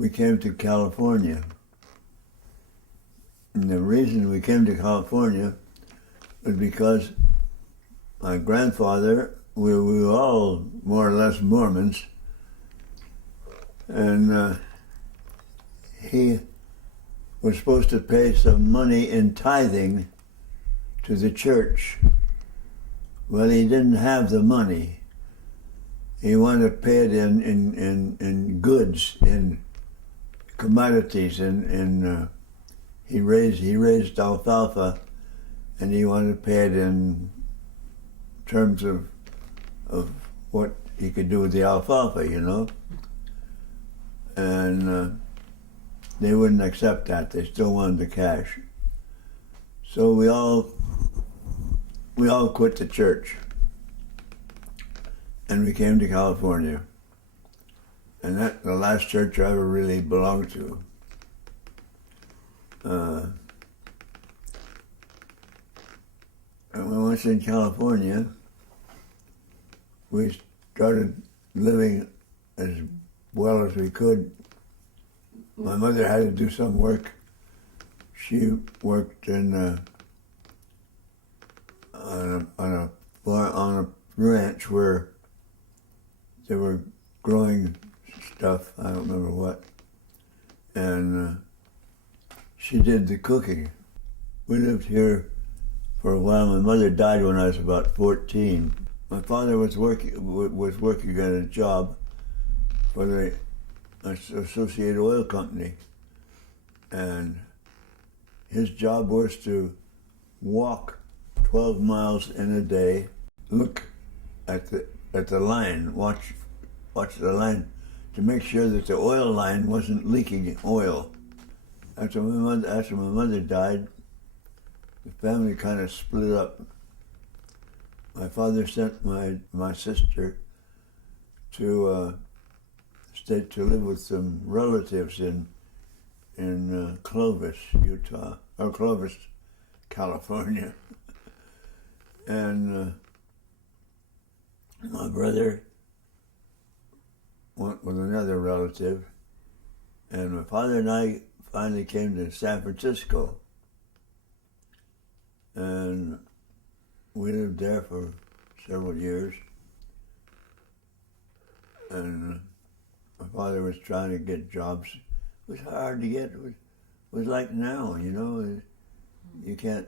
we came to California. And the reason we came to California was because my grandfather, we were all more or less Mormons, and he was supposed to pay some money in tithing to the church. Well, he didn't have the money. He wanted to pay it in goods, in commodities, he raised alfalfa, and he wanted to pay it in terms of what he could do with the alfalfa, you know. And they wouldn't accept that. They still wanted the cash. So we all quit the church, and we came to California. And that's the last church I ever really belonged to. And once in California, we started living as well as we could. My mother had to do some work. She worked on a ranch where they were growing stuff, I don't remember what, and she did the cooking. We lived here for a while. My mother died when I was about 14. My father was working at a job for the Associated Oil Company, and his job was to walk 12 miles in a day, look at the line, watch the line to make sure that the oil line wasn't leaking oil. After my mother died, the family kind of split up. My father sent my sister to live with some relatives in Clovis, Utah, or Clovis, California. And my brother went with another relative, and my father and I finally came to San Francisco, and we lived there for several years. And my father was trying to get jobs. It was hard to get. It was like now, you know, you can't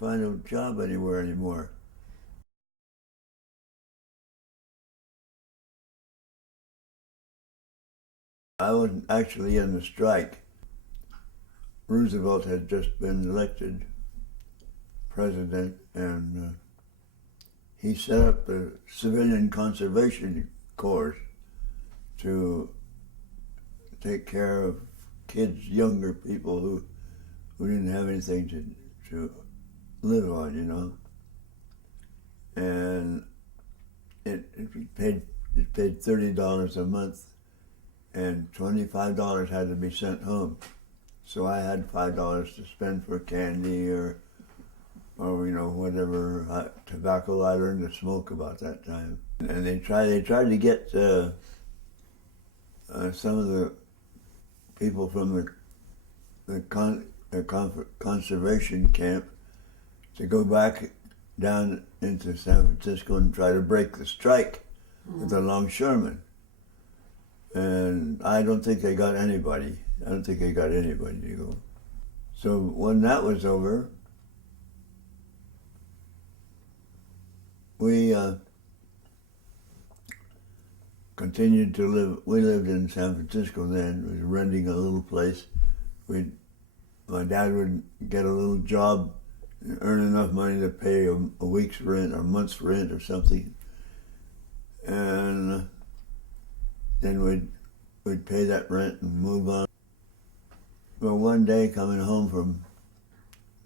find a job anywhere anymore. I wasn't actually in the strike. Roosevelt had just been elected president, and he set up the Civilian Conservation Corps to take care of kids, younger people who didn't have anything to live on, you know. And it paid $30 a month, and $25 had to be sent home. So I had $5 to spend for candy or you know, whatever tobacco I learned to smoke about that time. And they tried to get some of the people from the conservation camp to go back down into San Francisco and try to break the strike with the longshoremen. And I don't think they got anybody. I don't think they got anybody to go. So when that was over, we continued to live. We lived in San Francisco then. We was renting a little place. My dad would get a little job, earn enough money to pay a week's rent or a month's rent or something, and then we'd pay that rent and move on. Well, one day coming home from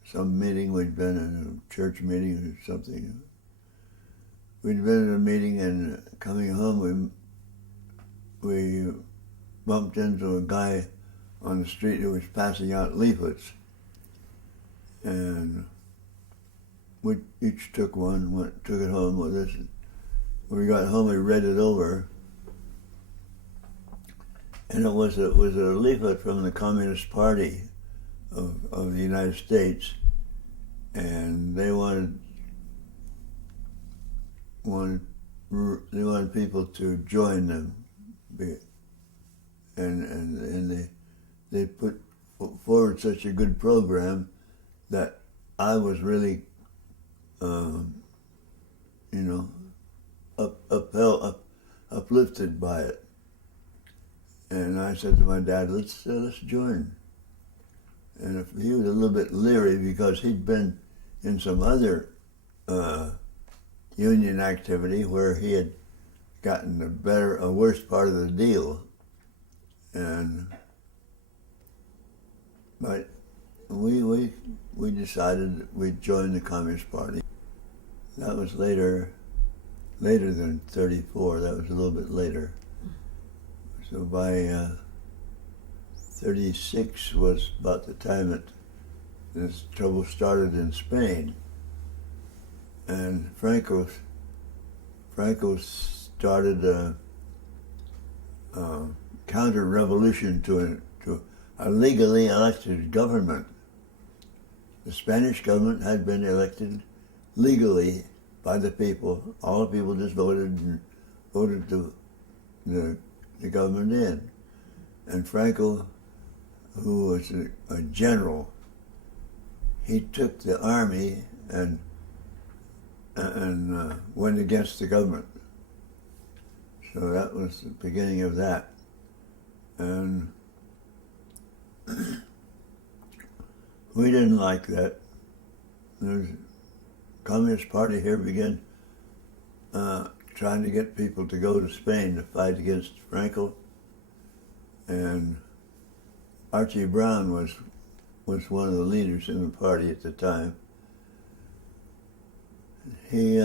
some meeting, we'd been in a church meeting or something. We'd been in a meeting, and coming home, we bumped into a guy on the street who was passing out leaflets, and we each took one, took it home with us. When we got home, we read it over, and it was a leaflet from the Communist Party of the United States, and they wanted people to join them, and they put forward such a good program that I was really, uplifted by it. And I said to my dad, let's join. And if he was a little bit leery because he'd been in some other union activity where he had gotten a worse part of the deal. But we decided we'd join the Communist Party. That was later than 34. That was a little bit later. So by 36 was about the time that this trouble started in Spain. And Franco started a counter-revolution to a legally elected government. The Spanish government had been elected legally by the people. All the people just voted the government in. And Franco, who was a general, he took the army and went against the government. So that was the beginning of that. And we didn't like that. The Communist Party here began trying to get people to go to Spain to fight against Franco. And Archie Brown was one of the leaders in the party at the time. He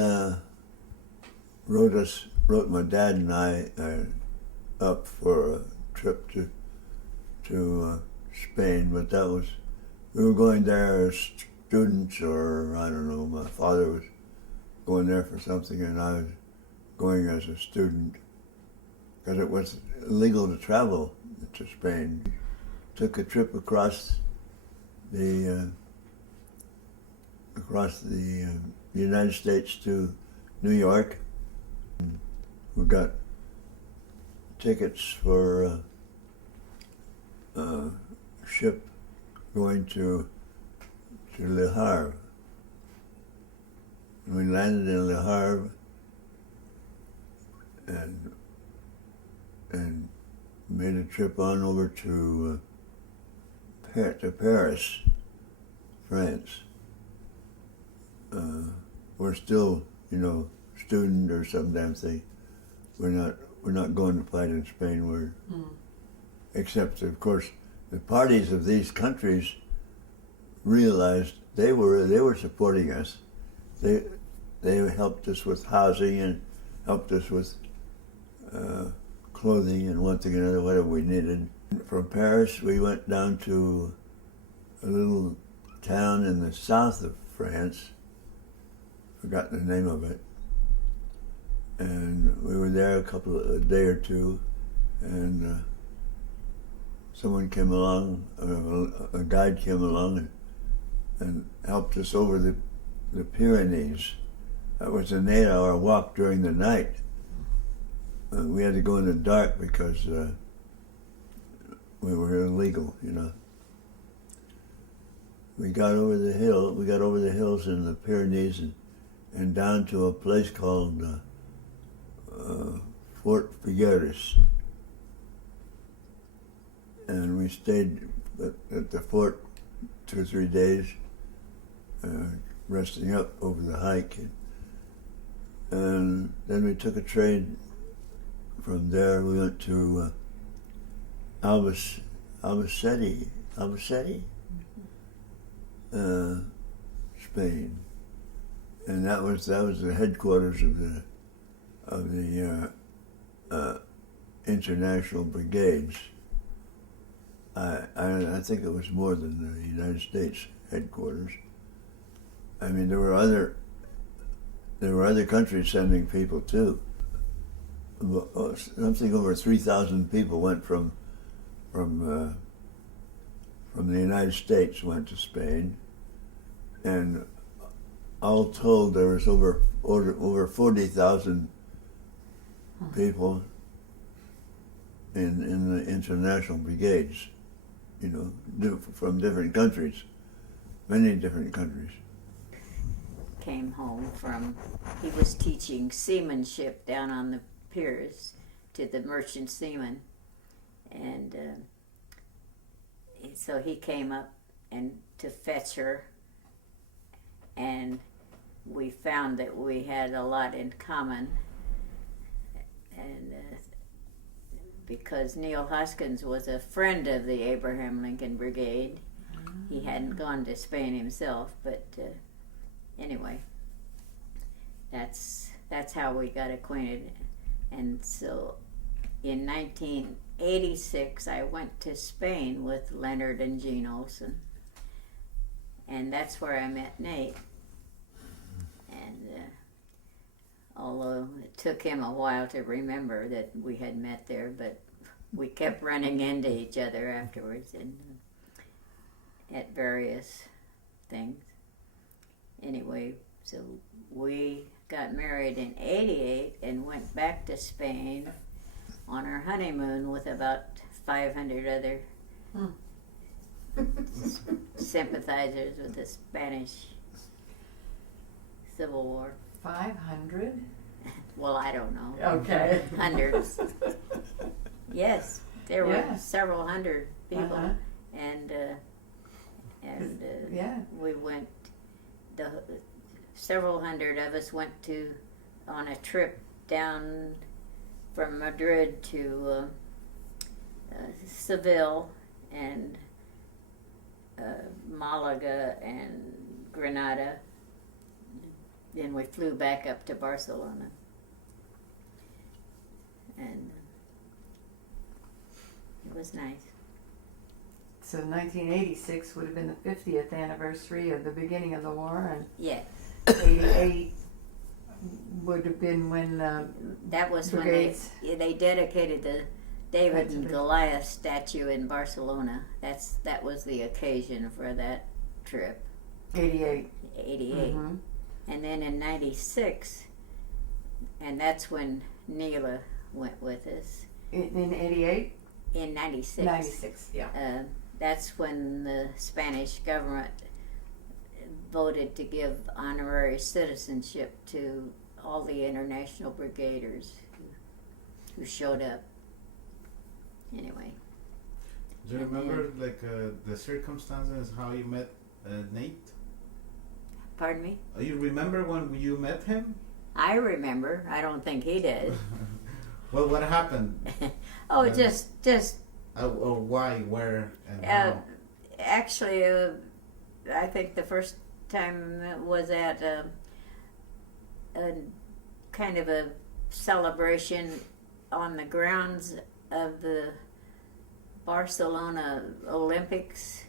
wrote my dad and I up for a trip to Spain, but we were going there as students, or I don't know, my father was going there for something and I was going as a student, because it was illegal to travel to Spain. Took a trip across the United States to New York. We got tickets for a ship going to Le Havre. And we landed in Le Havre and made a trip on over to Paris, France. We're still, student or some damn thing. We're not going to fight in Spain. Except, of course, the parties of these countries realized they were supporting us. They helped us with housing and helped us with clothing and one thing or another, whatever we needed. From Paris, we went down to a little town in the south of France. Forgot the name of it. And we were there a day or two, and someone came along, a guide came along and helped us over the Pyrenees. That was an 8-hour walk during the night. We had to go in the dark because we were illegal, We got over the hills in the Pyrenees and down to a place called Fort Figueres. And we stayed at the fort 2 or 3 days, resting up over the hike. And then we took a train from there. We went to Albacete, Spain, and that was the headquarters of the international brigades. I think it was more than the United States headquarters. I mean, there were other countries sending people too. Something over 3,000 people went from from the United States went to Spain, and all told there was over 40,000 people in the international brigades, from different countries, many different countries. Came home he was teaching seamanship down on the piers to the merchant seamen, and so he came up and to fetch her, and we found that we had a lot in common, and because Neil Hoskins was a friend of the Abraham Lincoln Brigade. He hadn't gone to Spain himself, but anyway, that's how we got acquainted. And so in 1986 I went to Spain with Leonard and Jean Olson, and that's where I met Nate. And although it took him a while to remember that we had met there, but we kept running into each other afterwards and at various things. Anyway, so we got married in 88 and went back to Spain on our honeymoon with about 500 other sympathizers with the Spanish Civil War. 500? Well, I don't know. Okay. Hundreds. Yes, there were several hundred people, and we went. Several hundred of us went on a trip down from Madrid to Seville and Malaga and Granada. Then we flew back up to Barcelona, and it was nice. So 1986 would have been the 50th anniversary of the beginning of the war, and yes, 88 would have been when that was brigades. when they dedicated the David and Goliath statue in Barcelona. That was the occasion for that trip. 88. 88. Mm-hmm. And then in 96, and that's when Neela went with us. In 88? In 96. 96, yeah. That's when the Spanish government voted to give honorary citizenship to all the international brigaders who showed up. Anyway. Do you remember the circumstances how you met Nate? Pardon me? You remember when you met him? I remember. I don't think he did. Well, what happened? Just. Or why, where, and how? Actually, I think the first time was at a kind of a celebration on the grounds of the Barcelona Olympics.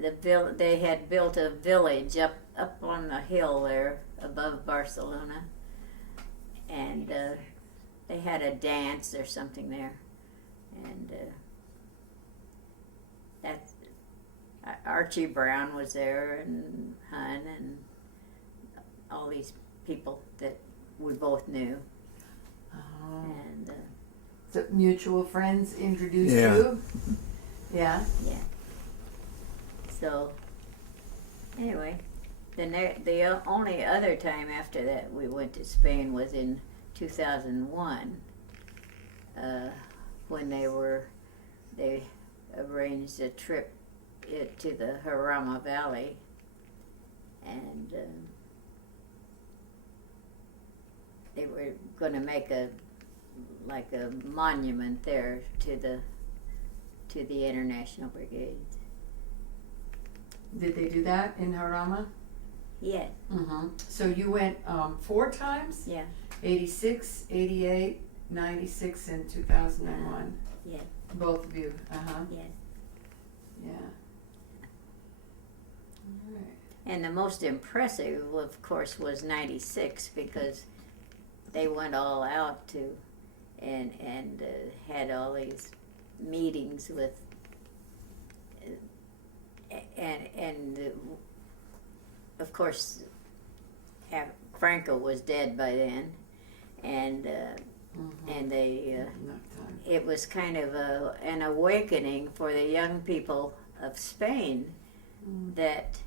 They had built a village up on the hill there above Barcelona, and they had a dance or something there, and Archie Brown was there, and Hun, and all these people that we both knew. Oh. And so mutual friends introduced you? Yeah. Yeah. So, anyway, the only other time after that we went to Spain was in 2001, when they arranged a trip to the Jarama Valley, and they were going to make a monument there to the International Brigades. Did they do that in Jarama? Yes. Mm-hmm. So you went 4 times? Yeah. 86, 88, 96, and 2001. Yes. Both of you. Uh-huh. Yes. Yeah. All right. And the most impressive, of course, was 96, because they went all out and had all these meetings with, and of course, Franco was dead by then, and they. Enough time. It was kind of an awakening for the young people of Spain that,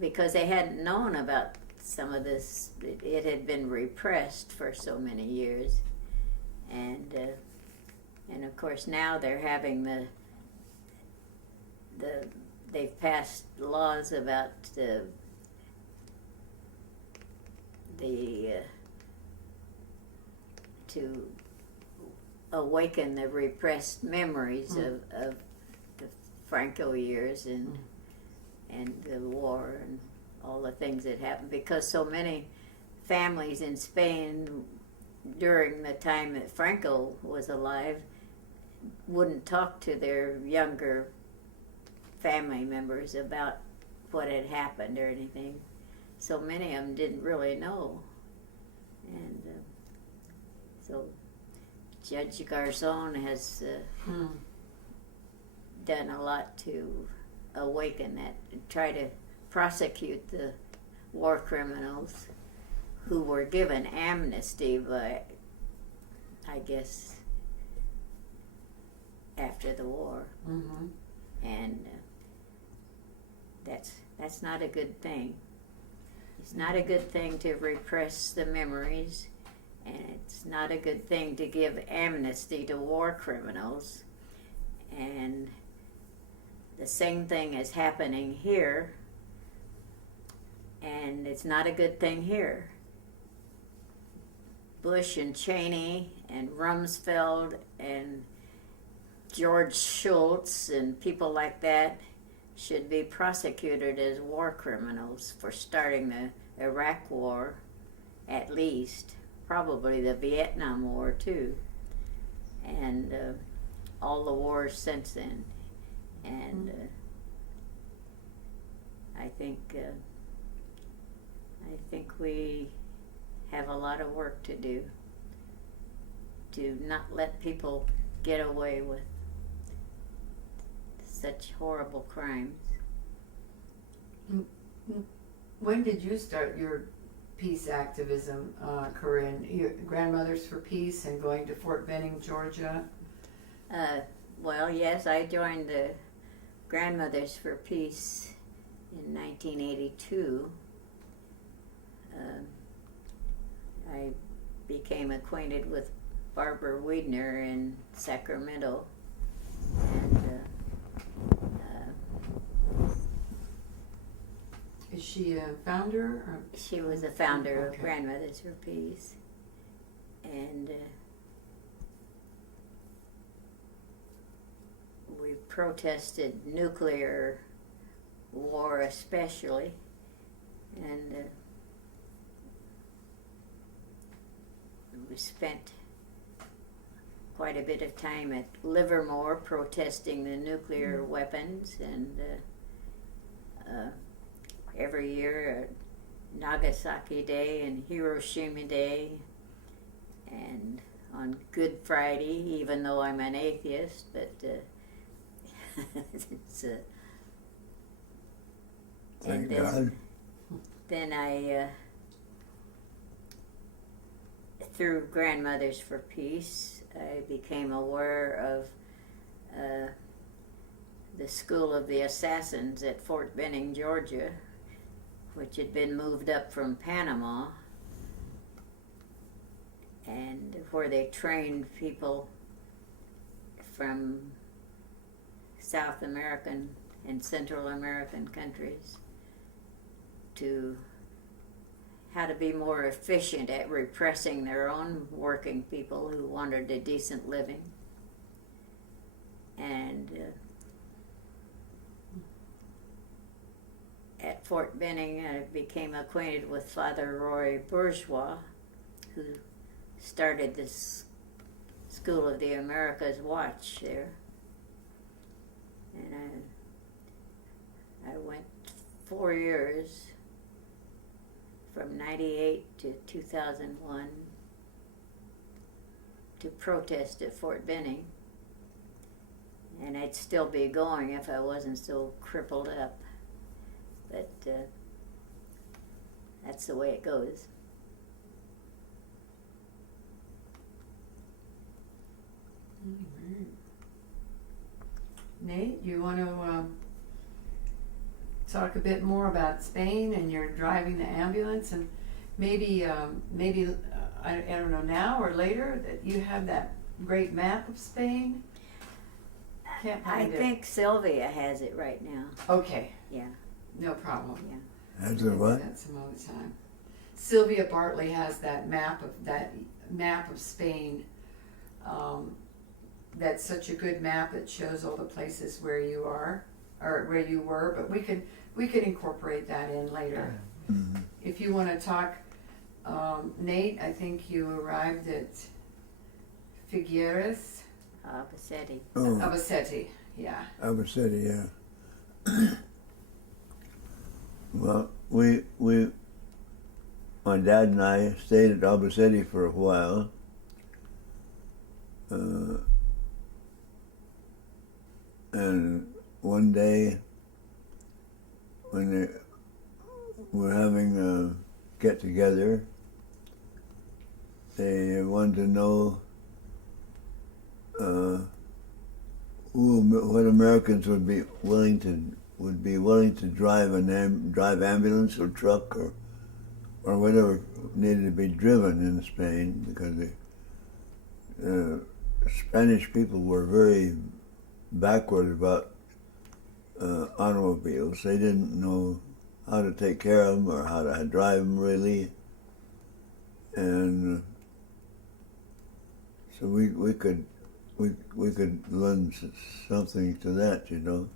because they hadn't known about some of this, it had been repressed for so many years, and of course now they're having they've passed laws about to awaken the repressed memories of the Franco years and the war and all the things that happened, because so many families in Spain during the time that Franco was alive wouldn't talk to their younger family members about what had happened or anything. So many of them didn't really know, and so Judge Garzon has done a lot to awaken that, try to prosecute the war criminals who were given amnesty by, I guess, after the war. And that's not a good thing. It's not a good thing to repress the memories, and it's not a good thing to give amnesty to war criminals. And the same thing is happening here, and it's not a good thing here. Bush and Cheney and Rumsfeld and George Shultz and people like that should be prosecuted as war criminals for starting the Iraq War, at least, probably the Vietnam War too, and all the wars since then. And I think we have a lot of work to do to not let people get away with such horrible crimes. When did you start your peace activism, Corinne? Your Grandmothers for Peace and going to Fort Benning, Georgia? Well, yes, I joined the Grandmothers for Peace in 1982. I became acquainted with Barbara Wiedner in Sacramento, and Is she a founder? Or? she was the founder Okay. of Grandmothers for Peace, and we protested nuclear war especially, and we spent quite a bit of time at Livermore protesting the nuclear weapons, and every year Nagasaki Day and Hiroshima Day, and on Good Friday, even though I'm an atheist, but it's Thank and God. then I through Grandmothers for Peace, I became aware of the School of the Assassins at Fort Benning, Georgia, which had been moved up from Panama, and where they trained people from South American and Central American countries to how to be more efficient at repressing their own working people who wanted a decent living. And at Fort Benning, I became acquainted with Father Roy Bourgeois, who started this School of the Americas Watch there. And I went 4 years, from 98 to 2001, to protest at Fort Benning. and I'd still be going if I wasn't so crippled up. But that's the way it goes. Nate, you want to talk a bit more about Spain and your driving the ambulance, and maybe I don't know, now or later, that you have that great map of Spain? Can't I find it. think Sylvia has it right now. Okay. Yeah. No problem. That's a what? That's some other time. Sylvia Bartley has that map of Spain. That's such a good map. It shows all the places where you are or where you were. But we could incorporate that in later. Mm-hmm. If you want to talk, Nate, I think you arrived at Figueres. Albacete. Oh, Albacete. Yeah. Albacete, yeah. Well, my dad and I stayed at Albacete for a while. And one day, when they were having a get-together, they wanted to know what Americans would be willing to drive ambulance or truck or whatever needed to be driven in Spain, because the Spanish people were very backward about automobiles. They didn't know how to take care of them or how to drive them really, and so we could learn something to that, you know.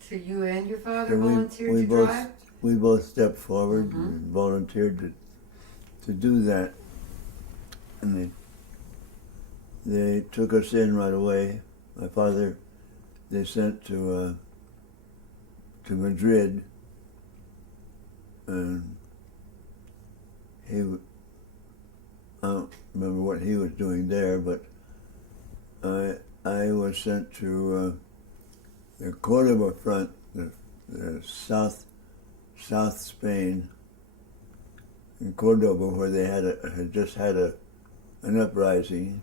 So you and your father So volunteered we to both drive? we both stepped forward Mhm. and volunteered to do that, and they took us in right away. My father, they sent to Madrid, and I don't remember what he was doing there, but I was sent to the Cordoba front, the south Spain, in Cordoba, where they had just had an uprising,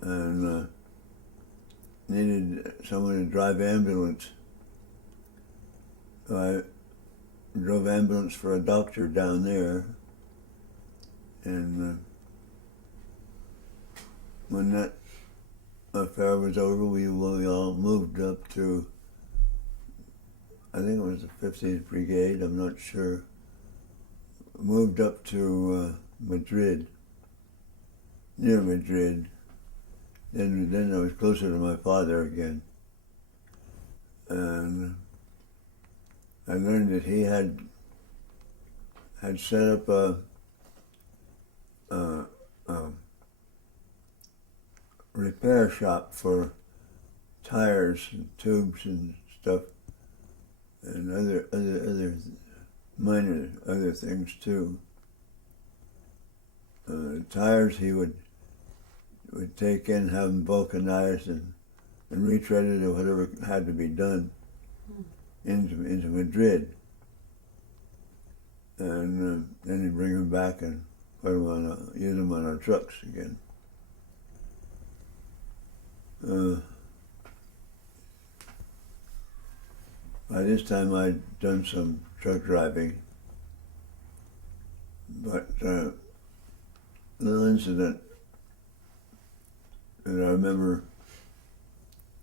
and needed someone to drive ambulance. So I drove ambulance for a doctor down there, and when that affair was over, we all moved up to, I think it was the 50th Brigade, I'm not sure, moved up to Madrid, near Madrid. Then I was closer to my father again. And I learned that he had set up a repair shop for tires and tubes and stuff, and other minor other things too. Tires he would take in, have them vulcanized and retreaded or whatever had to be done into Madrid, and then he'd bring them back and put them use them on our trucks again. By this time I'd done some truck driving, but a little incident that I remember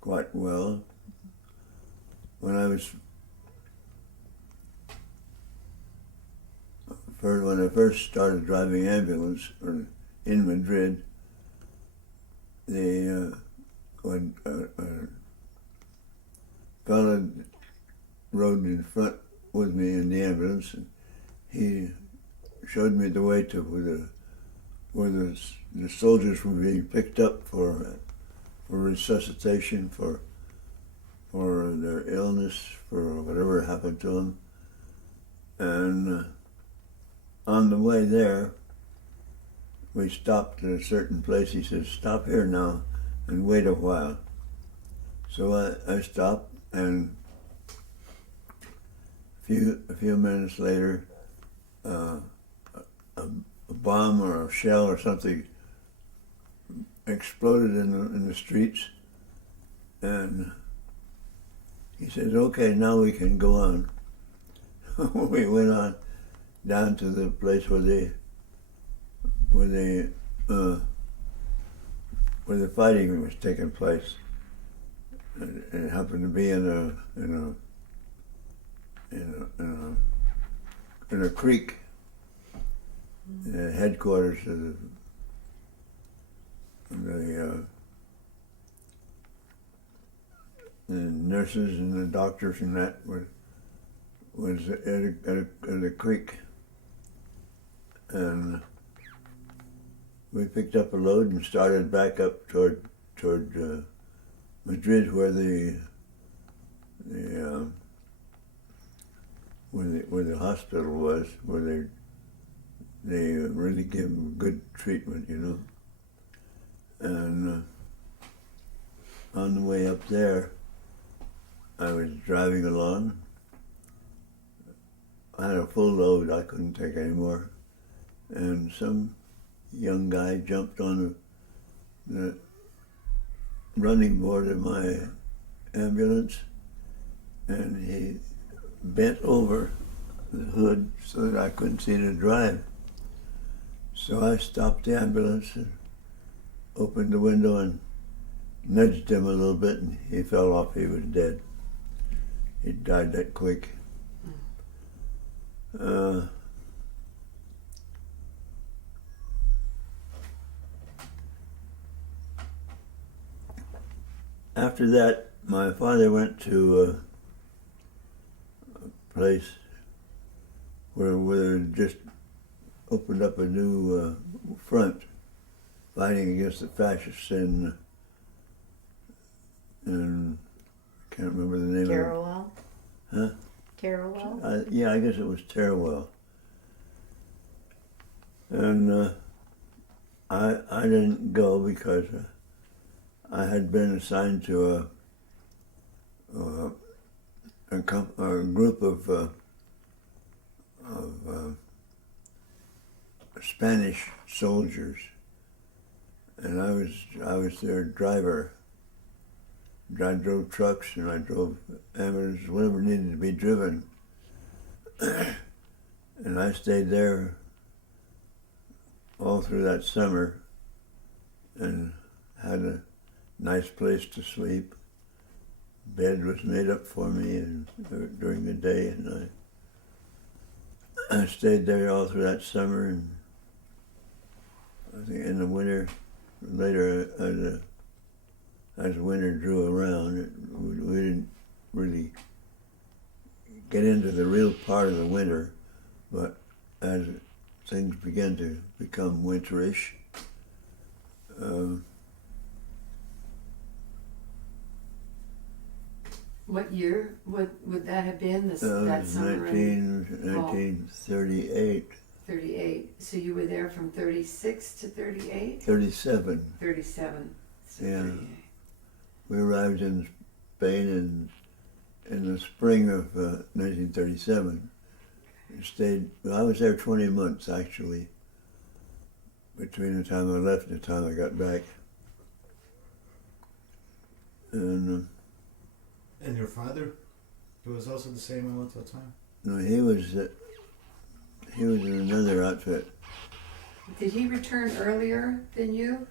quite well, when I first started driving ambulance in Madrid, the fellow rode in front with me in the ambulance, and he showed me the way to where the soldiers were being picked up for resuscitation, for their illness, for whatever happened to them. And on the way there, we stopped at a certain place. He said, "Stop here now and wait a while." So I stopped, and a few minutes later, a bomb or a shell or something exploded in the streets, and he says, "Okay, now we can go on." We went on down to the place where the fighting was taking place. And it happened to be in a creek, the headquarters of the nurses and the doctors and that was at a creek, and we picked up a load and started back up toward Madrid, where the hospital was, where they really give good treatment, you know. And on the way up there, I was driving along. I had a full load, I couldn't take any more. And some young guy jumped on the running board of my ambulance, and he bent over the hood so that I couldn't see to drive. So I stopped the ambulance and opened the window and nudged him a little bit, and he fell off. He was dead. He died that quick. After that, my father went to a place where they just opened up a new front fighting against the fascists in I can't remember the name Teruel? of it. Huh? Teruel? Yeah, I guess it was Teruel. And I didn't go because I had been assigned to a group of Spanish soldiers, and I was their driver. I drove trucks and I drove ambulances, whatever needed to be driven. And I stayed there all through that summer and had a nice place to sleep. Bed was made up for me and during the day, and I stayed there all through that summer. And I think in the winter, later as winter drew around, we didn't really get into the real part of the winter, but as things began to become winterish, What year would that have been? That summer? 1938. 38. So you were there from 36 to 38? 37. 37. So Yeah. 38. We arrived in Spain in the spring of 1937. And stayed. Well, I was there 20 months actually, between the time I left and the time I got back. And your father, he was also the same amount of time? no, he was in another outfit. Did he return earlier than you?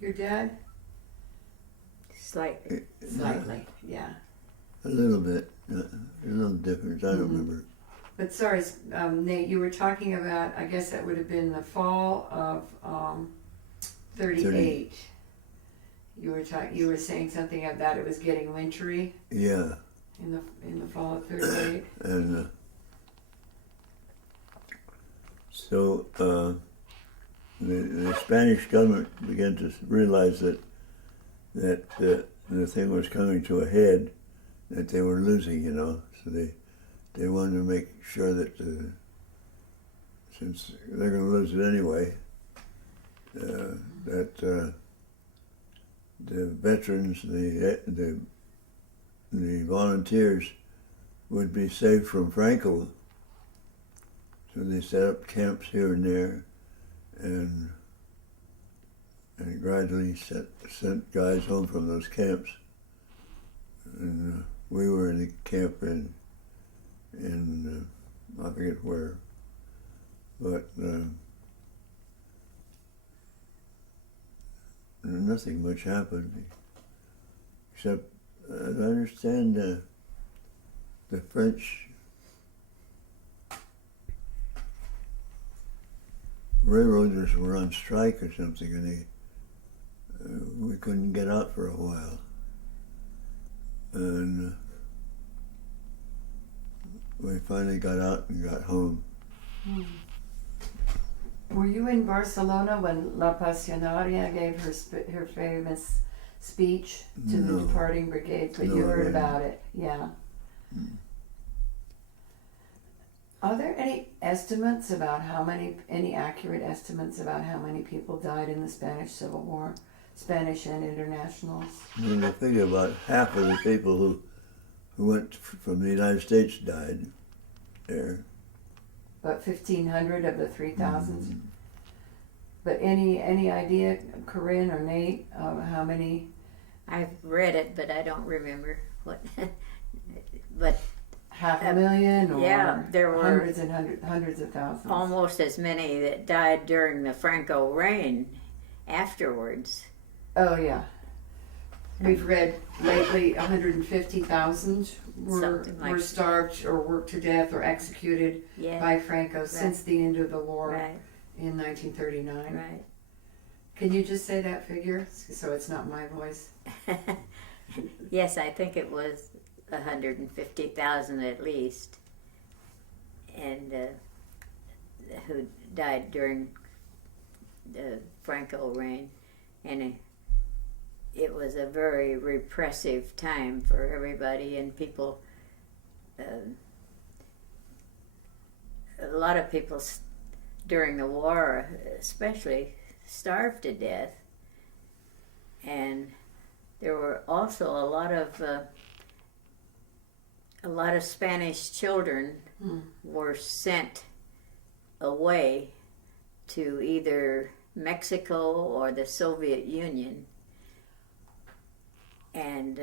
Your dad? Slightly. Slightly, yeah. A little bit, a little difference. I don't remember. But sorry, Nate, you were talking about, I guess that would have been the fall of 38. You were saying something about it was getting wintry. Yeah. In the fall of 38. And so the Spanish government began to realize that the thing was coming to a head, that they were losing, you know. So they wanted to make sure that since they're going to lose it anyway, that the veterans, the volunteers would be safe from Franco. So they set up camps here and there, and gradually sent guys home from those camps. And we were in a camp in I forget where, but nothing much happened, except as I understand the French railroaders were on strike or something, and we couldn't get out for a while. And we finally got out and got home. Were you in Barcelona when La Pasionaria gave her famous speech to the No. departing brigades? But No, you I heard didn't. about it, yeah. Are there any estimates about any accurate estimates about how many people died in the Spanish Civil War? Spanish and internationals? I mean, I figure about half of the people who went from the United States died there. About 1,500 of the 3,000? But any idea, Corinne or Nate, of how many? I've read it, but I don't remember what. But 500,000 or yeah, there were hundreds and hundreds of thousands? almost as many that died during the Franco reign afterwards. Oh yeah. We've read lately 150,000 Something like were starved or worked to death or executed Yeah, by Franco since the end of the war right, in 1939. right. Can you just say that figure so it's not my voice? Yes, I think it was 150,000 at least, and who died during the Franco reign, and it was a very repressive time for everybody, and people. A lot of people during the war, especially, starved to death, and there were also a lot of Spanish children were sent away to either Mexico or the Soviet Union, and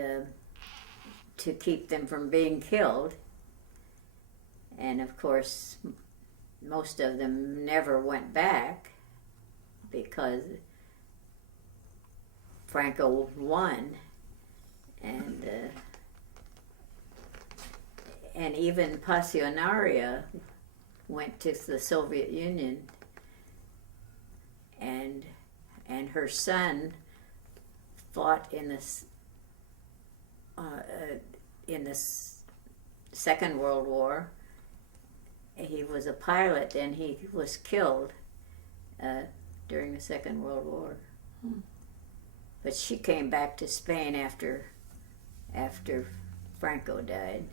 to keep them from being killed. And of course, most of them never went back because Franco won, and even Pasionaria went to the Soviet Union, and her son fought in the Second World War. He was a pilot, and he was killed during the Second World War. But she came back to Spain after Franco died.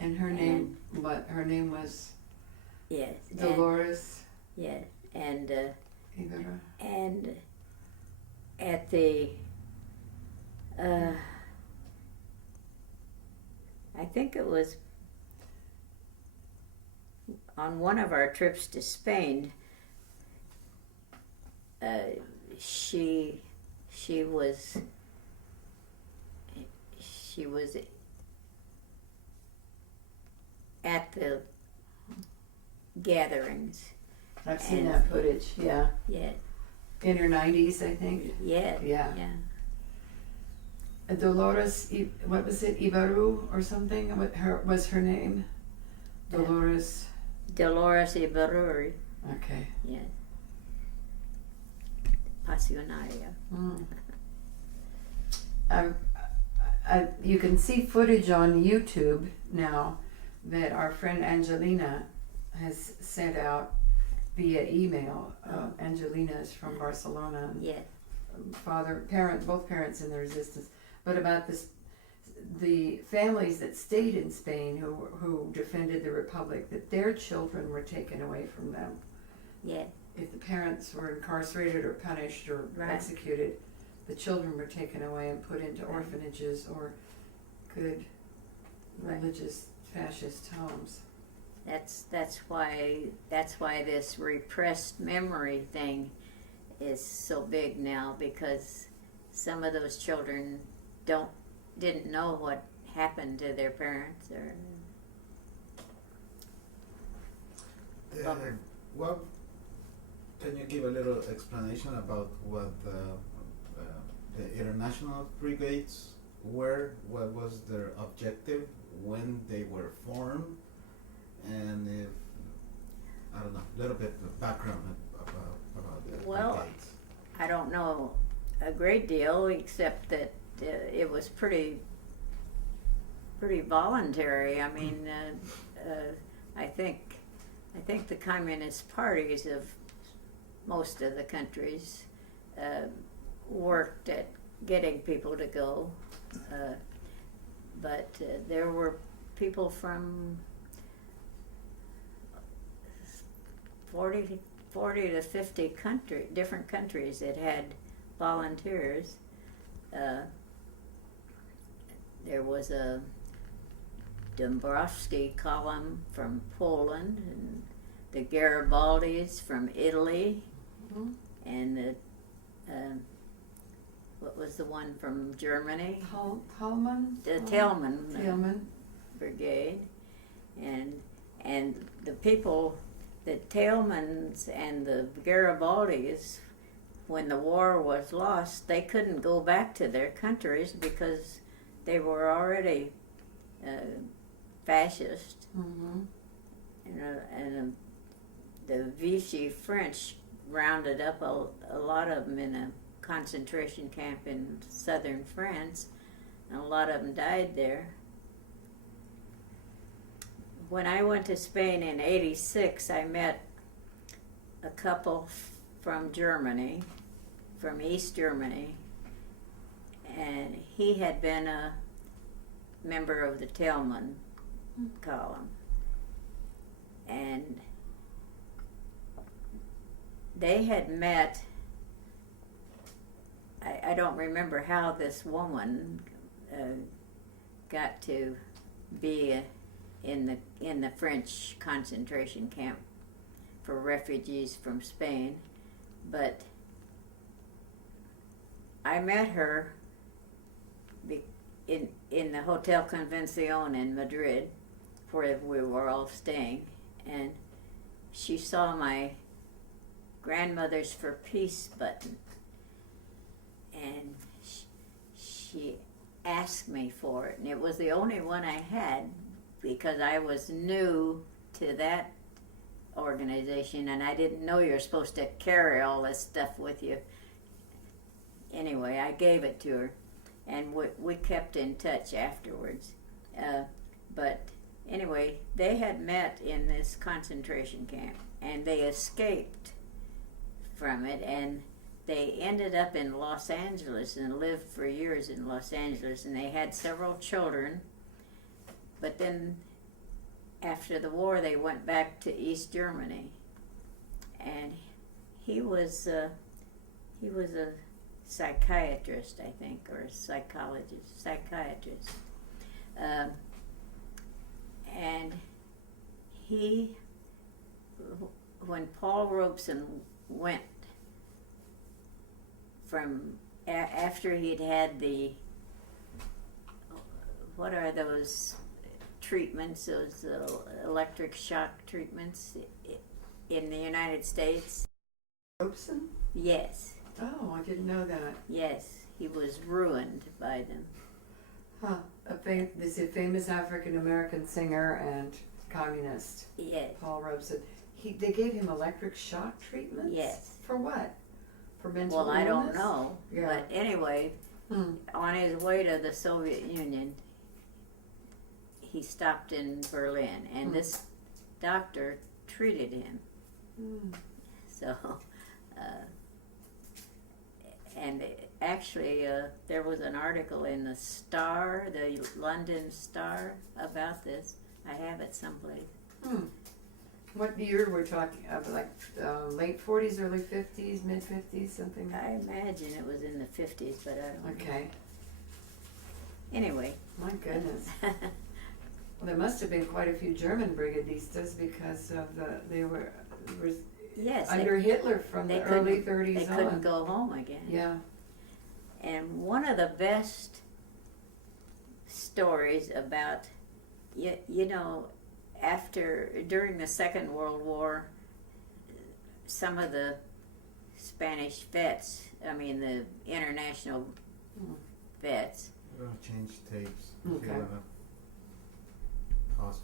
And her name, her name was Yes. Dolores Yes, and Ibarra. and at the I think it was on one of our trips to Spain. She was at the gatherings. I've seen And- that footage, yeah. Yeah, In her 90s, I think. yeah, Yeah. yeah. Dolores, what was it, Ibaru or something? What was her name? Dolores. Dolores Ibarruri, Okay. yeah. Pasionaria. You can see footage on YouTube now that our friend Angelina has sent out via email. Angelina is from Barcelona. Yeah, Both parents in the resistance. But about the families that stayed in Spain who defended the Republic, that their children were taken away from them. yeah. if the parents were incarcerated or punished or Right. executed, the children were taken away and put into Right. orphanages or good Right. religious fascist homes. That's why this repressed memory thing is so big now, because some of those children didn't know what happened to their parents, or Bummer. Well, can you give a little explanation about what the international brigades were? What was their objective? When they were formed? And if, I don't know, a little bit of background about the Well, brigades. I don't know a great deal, except that it was pretty voluntary. I mean, I think the communist parties of most of the countries worked at getting people to go, but there were people from 40 to 50 different countries that had volunteers. There was a Dombrowski column from Poland, and the Garibaldis from Italy, Mhm. and the what was the one from Germany? Tallman? The Tellman Tallman. Brigade, and the people, the Tellmans and the Garibaldis, when the war was lost, they couldn't go back to their countries because they were already fascist, Mm-hmm. and the Vichy French rounded up a lot of them in a concentration camp in southern France, and a lot of them died there. When I went to Spain in '86, I met a couple from Germany, from East Germany, and he had been a member of the Tellman column, and they had met. I don't remember how this woman got to be in the French concentration camp for refugees from Spain, but I met her in the Hotel Convención in Madrid, where we were all staying, and she saw my Grandmothers for Peace button, and she asked me for it, and it was the only one I had because I was new to that organization, and I didn't know you're supposed to carry all this stuff with you. Anyway, I gave it to her, and we kept in touch afterwards. But anyway, they had met in this concentration camp, and they escaped from it, and they ended up in Los Angeles and lived for years in Los Angeles, and they had several children. But then after the war, they went back to East Germany, and he was a psychiatrist, I think, or a psychiatrist. And he, when Paul Robeson went from after he'd had the, what are those treatments, those electric shock treatments in the United States? Robeson? Yes, Oh, I didn't know that. yes, he was ruined by them. Huh. This is a famous African American singer and communist, Yes, Paul Robeson. They gave him electric shock treatments? yes. For what? For mental Well, I don't illness? know, Yeah. but anyway, on his way to the Soviet Union, he stopped in Berlin, and this doctor treated him. So, and actually, there was an article in the Star, the London Star, about this. I have it someplace. What year we're talking of, like late 40s, early 50s, mid 50s, something? I imagine it was in the 50s, but I don't know. Okay, Anyway. my goodness. Well, there must have been quite a few German brigadistas because of they were Yes, under Hitler from the early 30s they on. couldn't go home again. Yeah. And one of the best stories about, you know, during the Second World War, some of the Spanish vets, I mean the international vets, We're gonna change tapes. Okay. If you wanna pause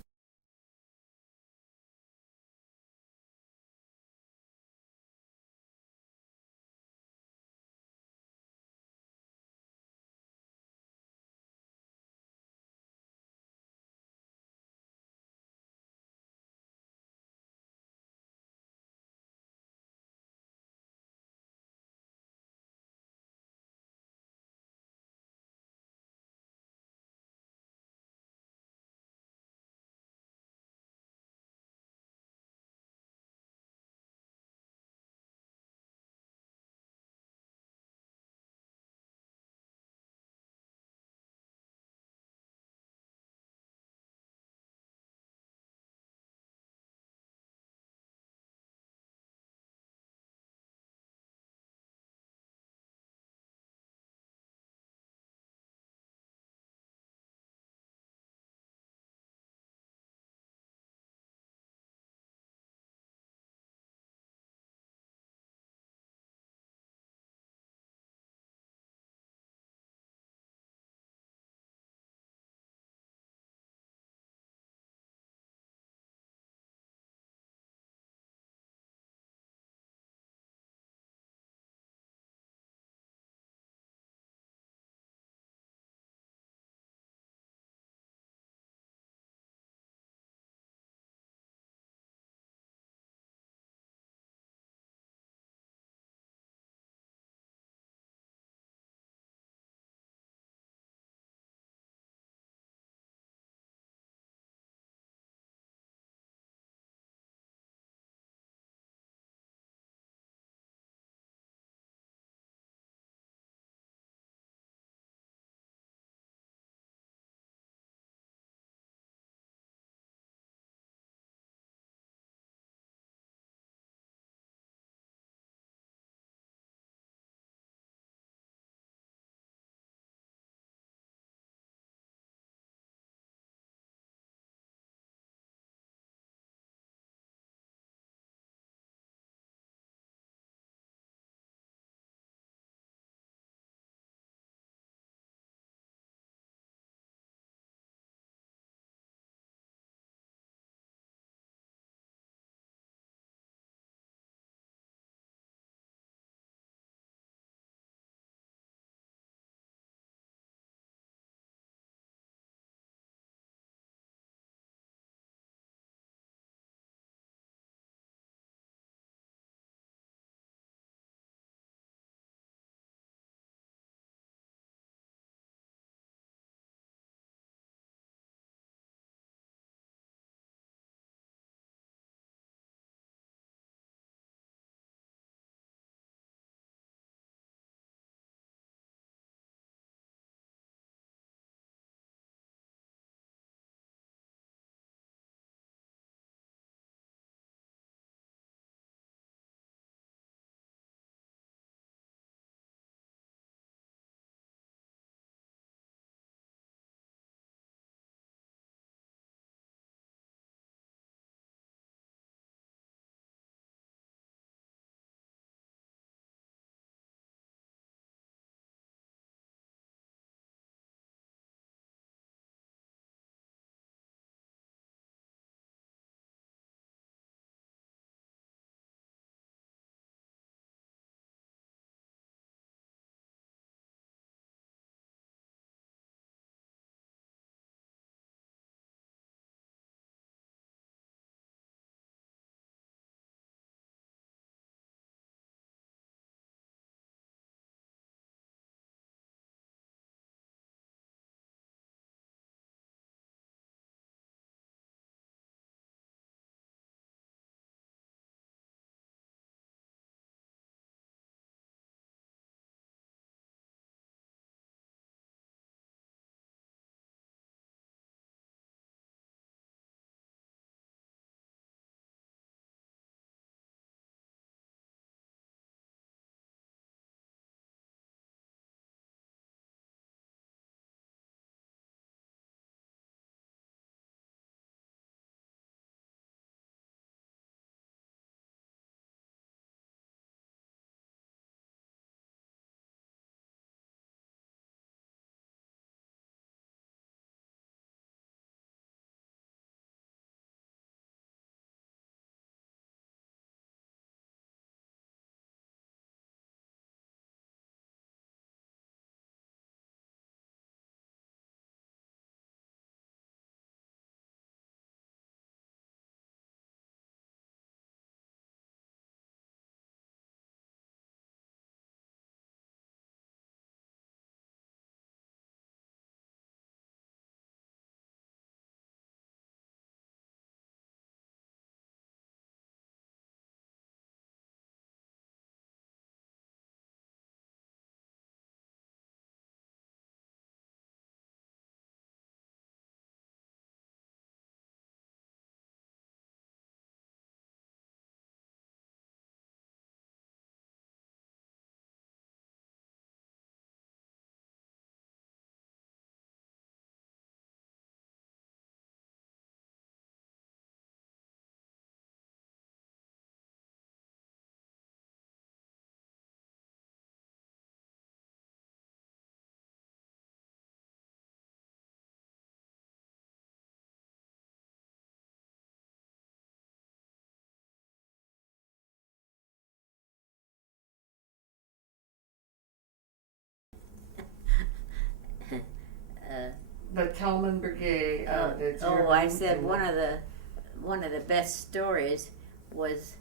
The Tellman Brigade. The Oh, I German- said one of the best stories was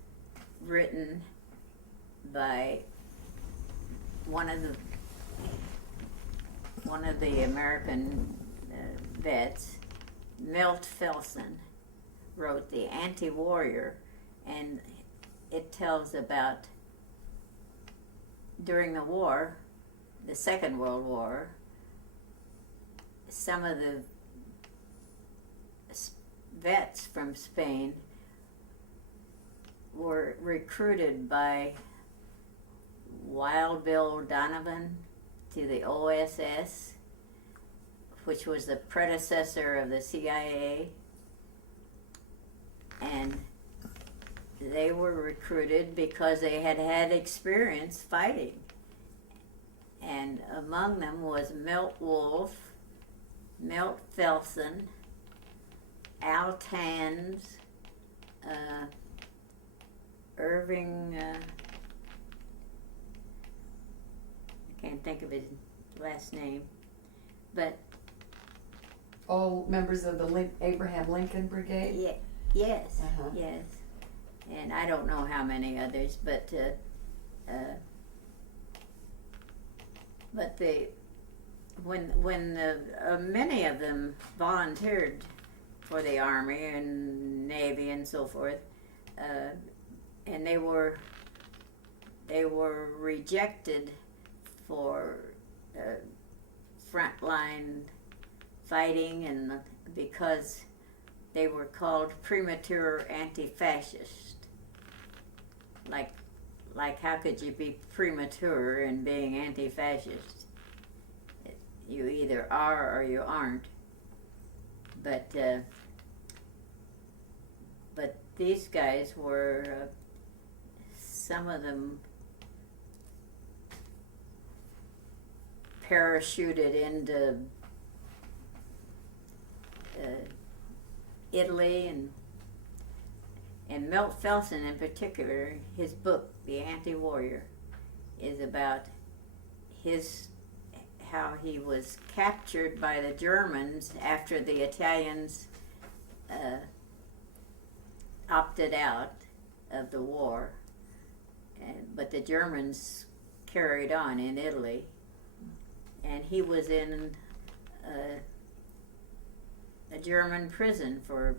written by one of the American vets, Milt Felsen, wrote The Anti-Warrior, and it tells about during the war, the Second World War, some of the vets from Spain were recruited by Wild Bill Donovan to the OSS, which was the predecessor of the CIA, and they were recruited because they had had experience fighting. And among them was Milt Wolf, Milt Felsen, Al Tans, Irving, I can't think of his last name, but all members of the Abraham Lincoln Brigade. yes, Uh-huh. yes, and I don't know how many others, but when many of them volunteered for the Army and Navy and so forth, and they were rejected for frontline fighting, and because they were called premature anti-fascist. Like how could you be premature in being anti-fascist? You either are or you aren't. But these guys were, some of them parachuted into Italy, and Milt Felsen in particular, his book, The Anti-Warrior, is about how he was captured by the Germans after the Italians opted out of the war, but the Germans carried on in Italy, and he was in a German prison for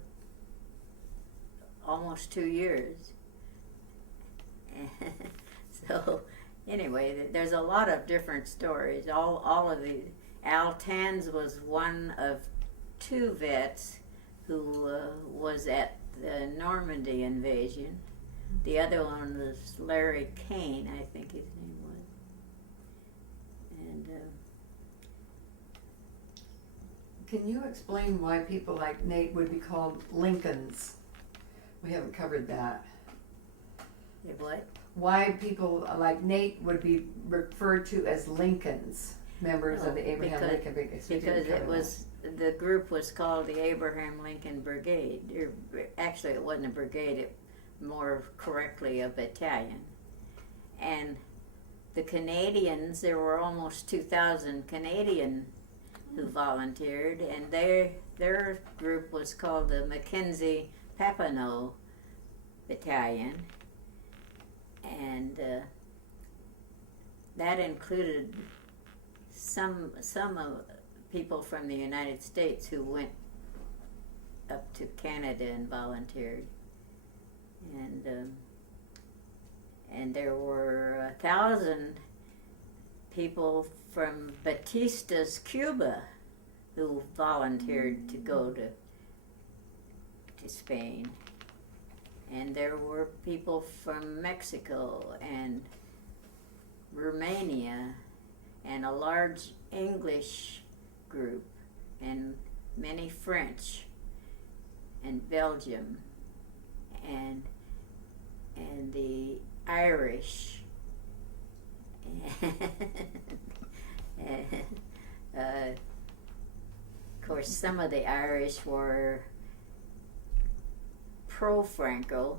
almost 2 years. So anyway, there's a lot of different stories. All of the Al Tans was one of 2 vets who was at the Normandy invasion. The other one was Larry Kane, I think his name was. And Can you explain why people like Nate would be called Lincolns? We haven't covered that. what? Why people like Nate would be referred to as Lincolns, members of the Abraham Lincoln Brigade. Because it was, the group was called the Abraham Lincoln Brigade. Actually, it wasn't a brigade, it more correctly a battalion. And the Canadians, there were almost 2,000 Canadian who volunteered, and their group was called the Mackenzie Papineau Battalion, and that included some people from the United States who went up to Canada and volunteered, and there were 1,000 people from Batista's Cuba who volunteered to go to Spain, and there were people from Mexico and Romania and a large English group and many French and Belgium and the Irish. Of course, some of the Irish were pro-Franco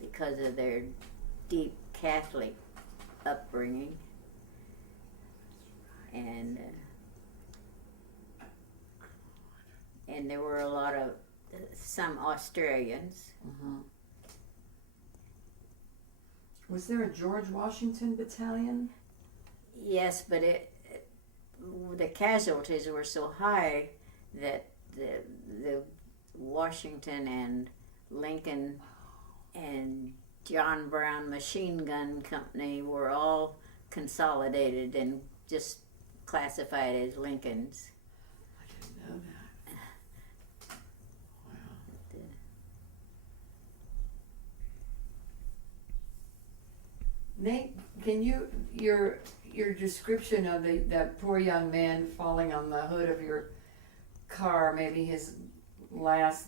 because of their deep Catholic upbringing, and and there were a lot of some Australians. Uh-huh. Was there a George Washington battalion? Yes, but the casualties were so high that the Washington and Lincoln and John Brown Machine Gun Company were all consolidated and just classified as Lincolns. I didn't know that. Wow. Nate, can you your description of that poor young man falling on the hood of your car, maybe his last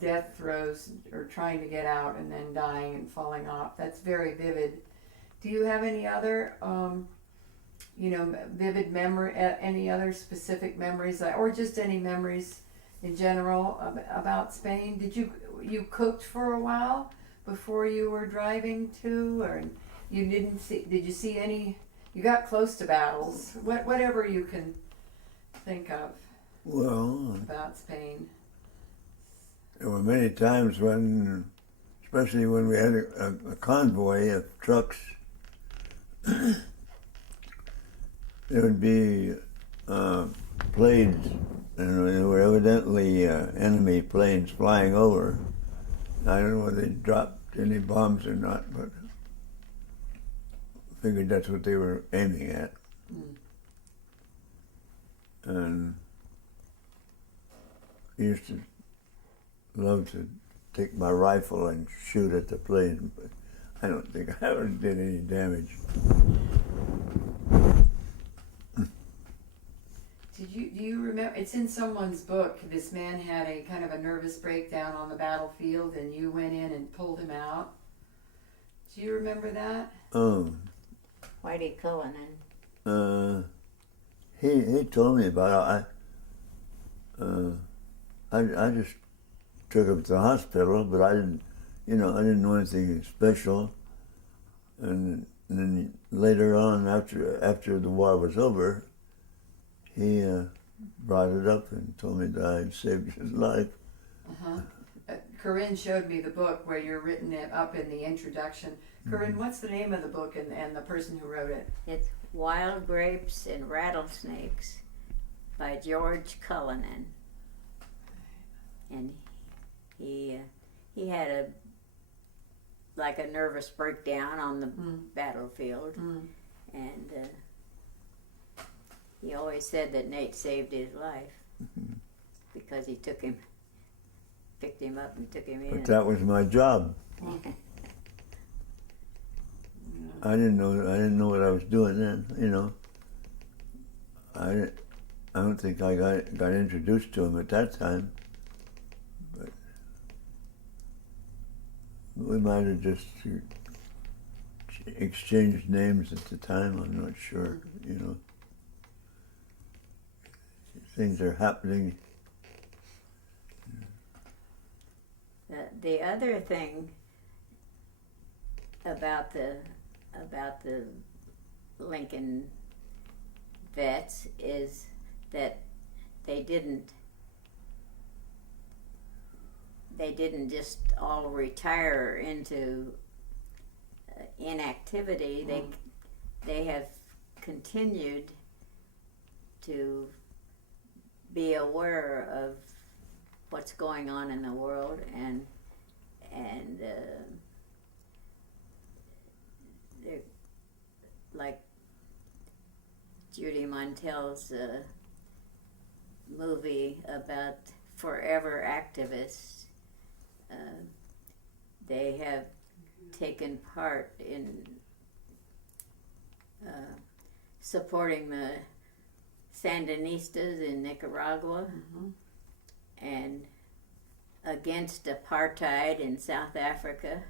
death throes or trying to get out and then dying and falling off, that's very vivid. Do you have any other vivid memory, any other specific memories, or just any memories in general about Spain? Did you cooked for a while before you were driving too, or you didn't see? Did you see any? You got close to battles. Whatever you can think of. Well, About Spain. there were many times when, especially when we had a convoy of trucks, there would be planes, and there were evidently enemy planes flying over. I don't know whether they dropped any bombs or not, but I figured that's what they were aiming at. Mm. And I used to love to take my rifle and shoot at the plane, but I don't think I ever did any damage. Do you remember? It's in someone's book. This man had a kind of a nervous breakdown on the battlefield, and you went in and pulled him out. Do you remember that? Whitey Cullinan. He told me about it. I just took him to the hospital, but I didn't know anything special. And then later on, after the war was over, he brought it up and told me that I had saved his life. Uh-huh. Corine showed me the book where you're written it up in the introduction. Corine, what's the name of the book and the person who wrote it? It's Wild Grapes and Rattlesnakes by George Cullinan. And he had a nervous breakdown on the battlefield, and he always said that Nate saved his life because he picked him up and took him in. But that was my job. I didn't know what I was doing then. I don't think I got introduced to him at that time. But we might have just exchanged names at the time. I'm not sure. Things are happening. The other thing about the Lincoln vets is that they didn't just all retire into inactivity. They have continued to be aware of what's going on in the world, and they're like Judy Montel's movie about forever activists. They have taken part in supporting the Sandinistas in Nicaragua and against apartheid in South Africa,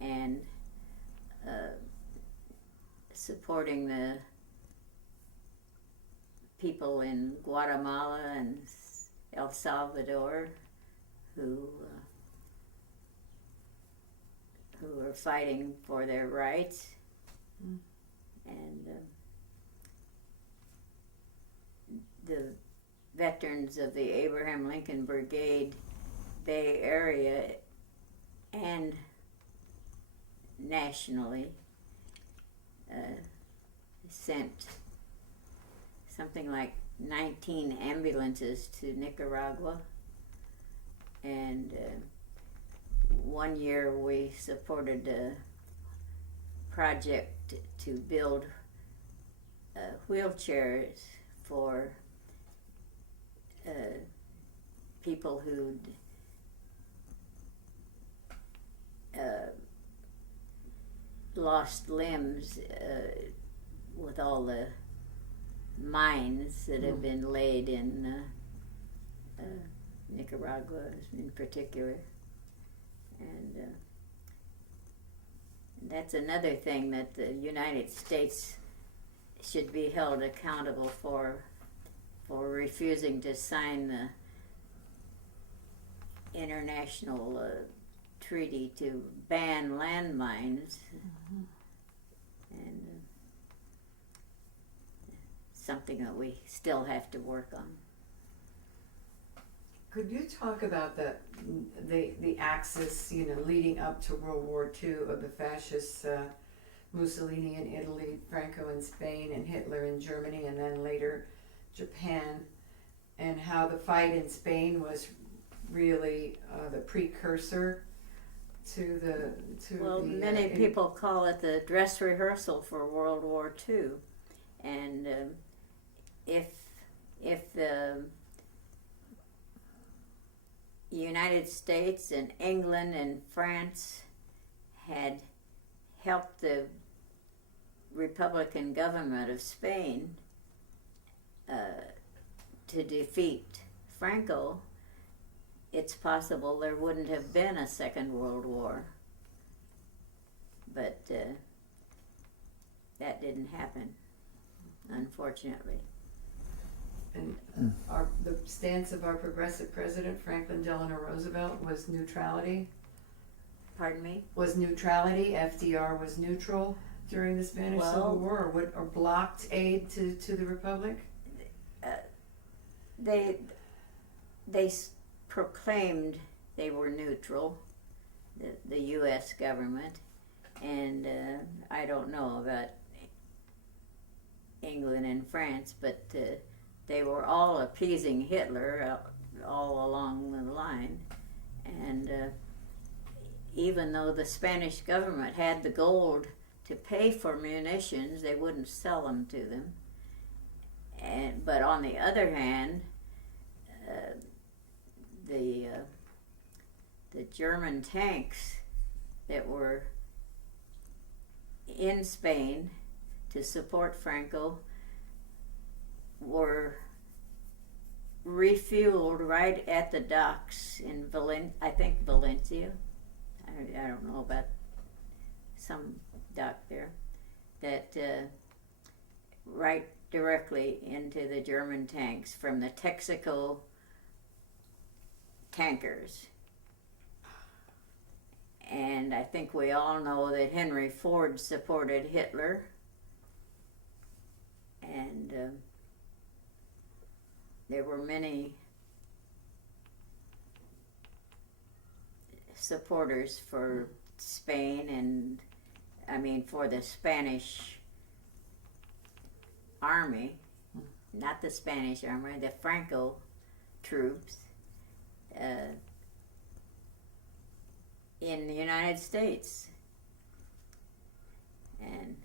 and supporting the people in Guatemala and El Salvador who are fighting for their rights. And the veterans of the Abraham Lincoln Brigade Bay Area and nationally sent something like 19 ambulances to Nicaragua, and one year we supported a project to build wheelchairs for people who'd lost limbs with all the mines that have been laid in Nicaragua in particular. And that's another thing that the United States should be held accountable for refusing to sign the international treaty to ban landmines. And something that we still have to work on. Could you talk about the axis, leading up to World War II of the fascists, Mussolini in Italy, Franco in Spain, and Hitler in Germany, and then later Japan, and how the fight in Spain was really the precursor to many people call it the dress rehearsal for World War II, and if the United States and England and France had helped the Republican government of Spain to defeat Franco, it's possible there wouldn't have been a Second World War. But that didn't happen, unfortunately. And the stance of our progressive president, Franklin Delano Roosevelt, was neutrality. Pardon me? Was neutrality. FDR was neutral during the Spanish Civil War, or blocked aid to the Republic? They proclaimed they were neutral, the U.S. government, and I don't know about England and France, but they were all appeasing Hitler all along the line. And even though the Spanish government had the gold to pay for munitions, they wouldn't sell them to them. But on the other hand, the German tanks that were in Spain to support Franco were refueled right at the docks in Valencia. I don't know about some dock there, that right directly into the German tanks from the Texaco tankers. And I think we all know that Henry Ford supported Hitler, and there were many supporters for Spain, and for the Spanish army, not the Spanish army, the Franco troops in the United States. And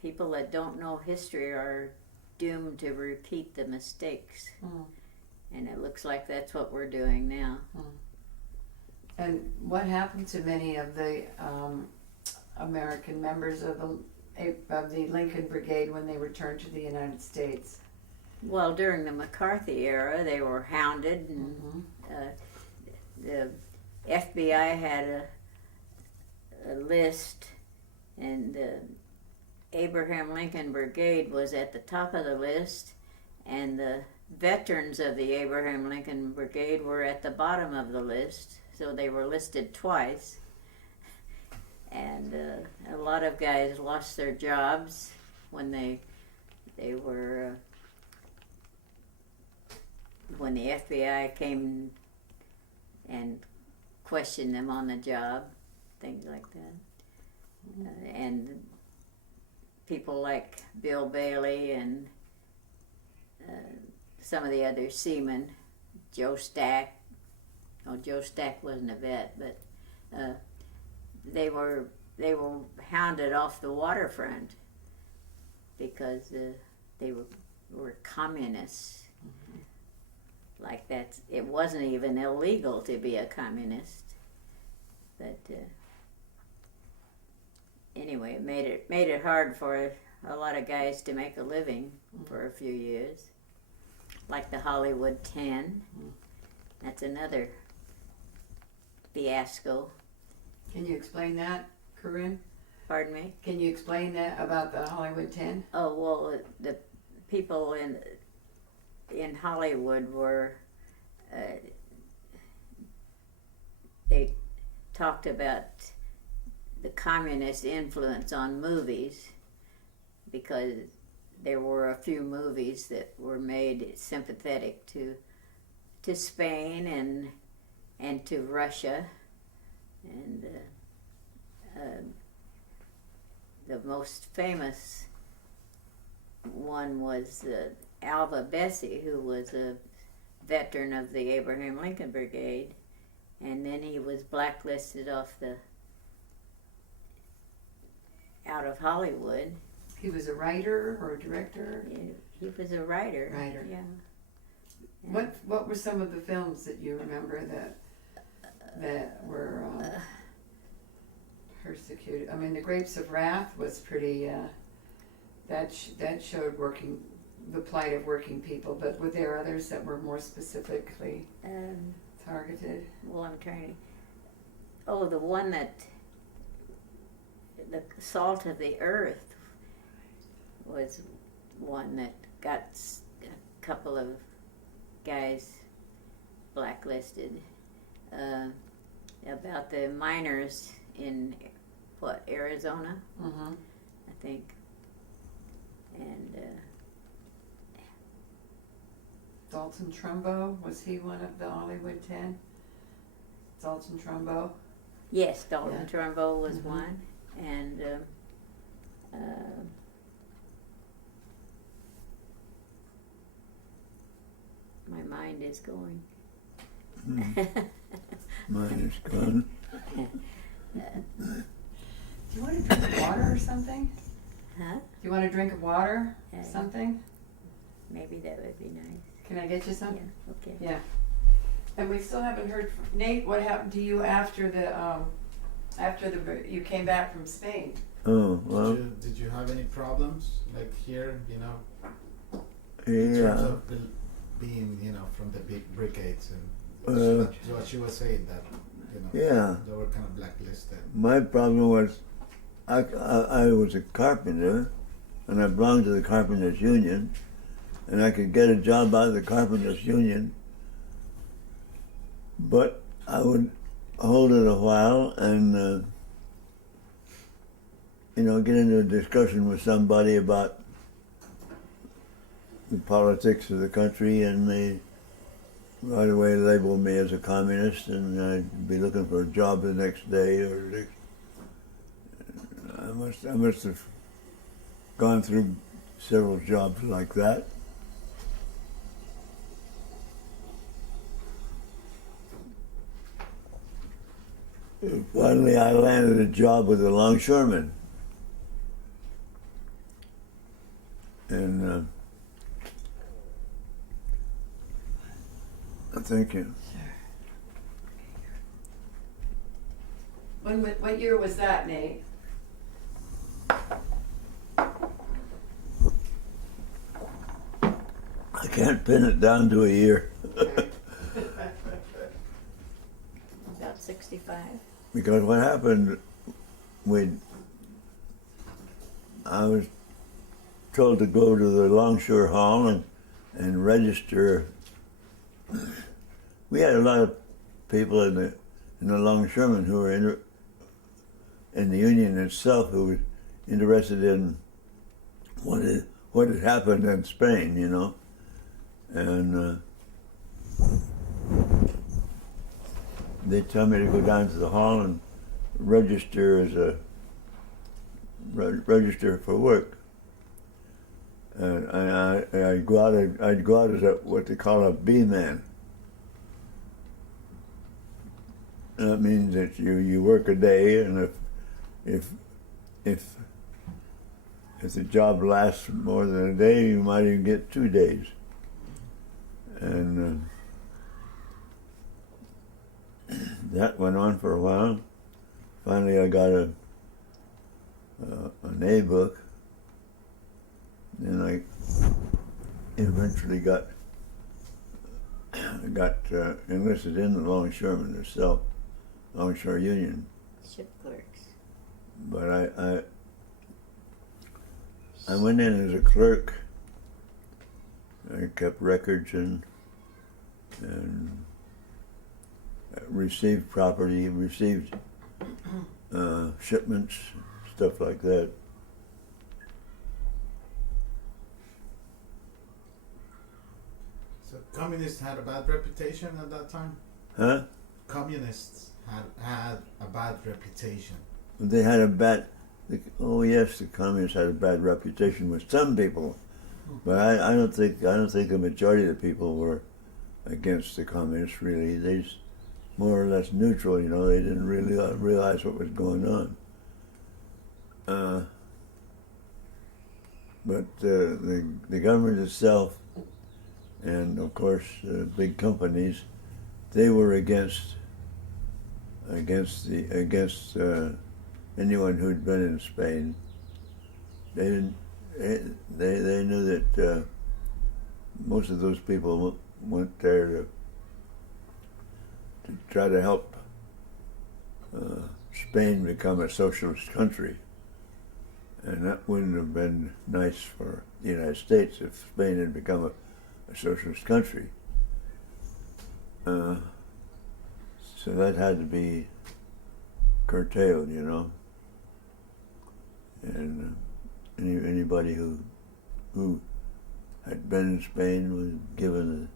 people that don't know history are doomed to repeat the mistakes. And it looks like that's what we're doing now. And what happened to many of the American members of the Lincoln Brigade when they returned to the United States? Well, during the McCarthy era, they were hounded, and the FBI had a list, and the Abraham Lincoln Brigade was at the top of the list, and the veterans of the Abraham Lincoln Brigade were at the bottom of the list, so they were listed twice. And a lot of guys lost their jobs when they were when the FBI came and questioned them on the job, things like that. And people like Bill Bailey and some of the other seamen, Joe Stack. Oh, Joe Stack wasn't a vet, but they were hounded off the waterfront because they were communists. Like that, it wasn't even illegal to be a communist, but anyway, it made it hard for a lot of guys to make a living for a few years. Like the Hollywood 10, that's another fiasco. Can you explain that, Corinne? Pardon me? Can you explain that about the Hollywood 10? Oh, well, the people in Hollywood were, they talked about the communist influence on movies because there were a few movies that were made sympathetic to Spain and to Russia, and the most famous one was Alva Bessie, who was a veteran of the Abraham Lincoln Brigade, and then he was blacklisted out of Hollywood. He was a writer or a director? He was a writer. Writer. Yeah. What were some of the films that you remember that were persecuted? I mean, The Grapes of Wrath was pretty. That showed the plight of working people. But were there others that were more specifically targeted? Well, I'm trying to. Oh, the one that. The Salt of the Earth was one that got a couple of guys blacklisted. About the miners in Arizona, I think. And Dalton Trumbo, was he one of the Hollywood 10? Dalton Trumbo? yes, Dalton Yeah. Trumbo was one, and my mind is going. Mine is gone. Do you want a drink of water or something? Huh? Do you want a drink of water? Something? Maybe that would be nice. Can I get you some? Yeah. Okay. Yeah. And we still haven't heard from Nate. What happened to you after you came back from Spain? Oh, well, Did you have any problems like here? In yeah. terms of being from the big brigades and what she was saying that Yeah. they were kind of blacklisted. My problem was I was a carpenter, and I belonged to the Carpenters Union, and I could get a job out of the Carpenters Union, but I would hold it a while and get into a discussion with somebody about the politics of the country, and they right away labeled me as a communist, and I'd be looking for a job the next day I must have gone through several jobs like that. Finally, I landed a job with the longshoremen. And thank you. What year was that, Nate? I can't pin it down to a year About 65. because what happened, I was told to go to the Longshore Hall and register. We had a lot of people in the longshoremen who were in the union itself who were interested in what had happened in Spain, and they tell me to go down to the hall and register as a register for work. And I'd go out. I'd go out as what they call a B-man. And that means that you work a day, and if the job lasts more than a day, you might even get 2 days. And that went on for a while. Finally, I got an A book. Then I eventually got enlisted in the longshoremen themselves, Longshore Union. Ship clerks. But I went in as a clerk. I kept records and received property, received shipments, stuff like that. So communists had a bad reputation at that time? Huh? Communists had a bad reputation. They had a bad. Oh yes, the communists had a bad reputation with some people, but I don't think the majority of the people were against the communists. Really, they just more or less neutral. You know, they didn't really realize what was going on. But the government itself, and of course big companies, they were against anyone who'd been in Spain. They didn't. They knew that most of those people went there to try to help Spain become a socialist country, and that wouldn't have been nice for the United States if Spain had become a socialist country. So that had to be curtailed, you know. And anybody who had been in Spain was given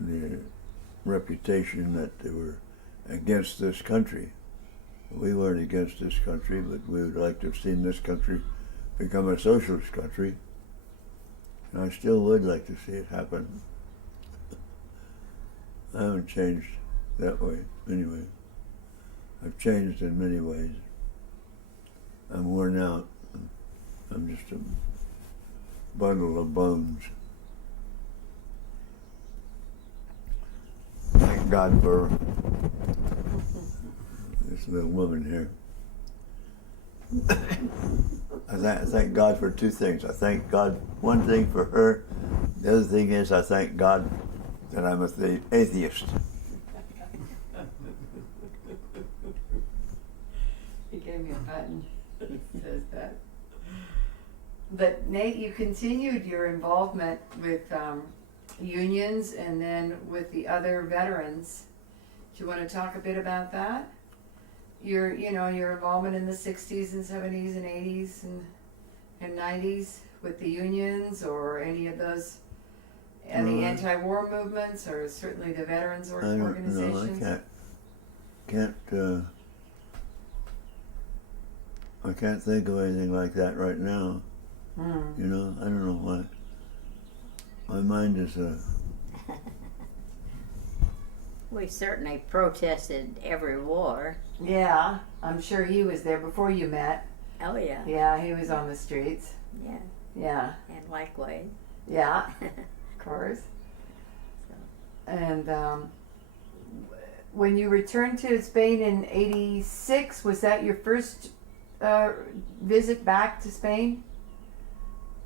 the reputation that they were against this country. We weren't against this country, but we would like to have seen this country become a socialist country. And I still would like to see it happen. I haven't changed that way, anyway. I've changed in many ways. I'm worn out. I'm just a bundle of bones. Thank God for this little woman here. I thank God for two things. I thank God, one thing for her. The other thing is I thank God that I'm an atheist. He gave me a button that says that. But Nate, you continued your involvement with unions and then with the other veterans. Do you want to talk a bit about that? Your involvement in the 60s and 70s and 80s and 90s with the unions or any of those, and the anti-war movements, or certainly the veterans organizations? No, I can't think of anything like that right now. You know, I don't know why. My mind is We certainly protested every war. Yeah, I'm sure he was there before you met. Oh yeah. Yeah, he was on the streets. Yeah. Yeah. And likewise. Yeah, of course. And when you returned to Spain in '86, was that your first visit back to Spain?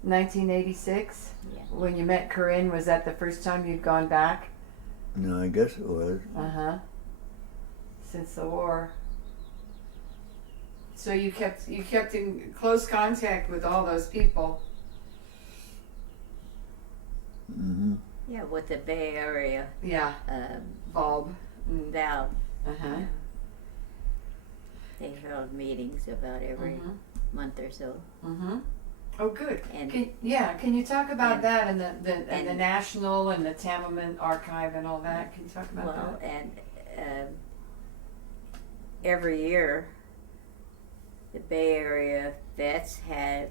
1986? Yeah. When you met Corine, was that the first time you'd gone back? no, I guess it was. Uh-huh. Since the war. So you kept in close contact with all those people. Mm-hmm. Yeah, with the Bay Area Yeah. Bulb. Val. Uh-huh. They held meetings about every month or so. Mm-hmm. Oh, good. And Can you talk about and- that and the and- National and the Tamiment Archive and all that? Can you talk about well, that? and every year, the Bay Area vets had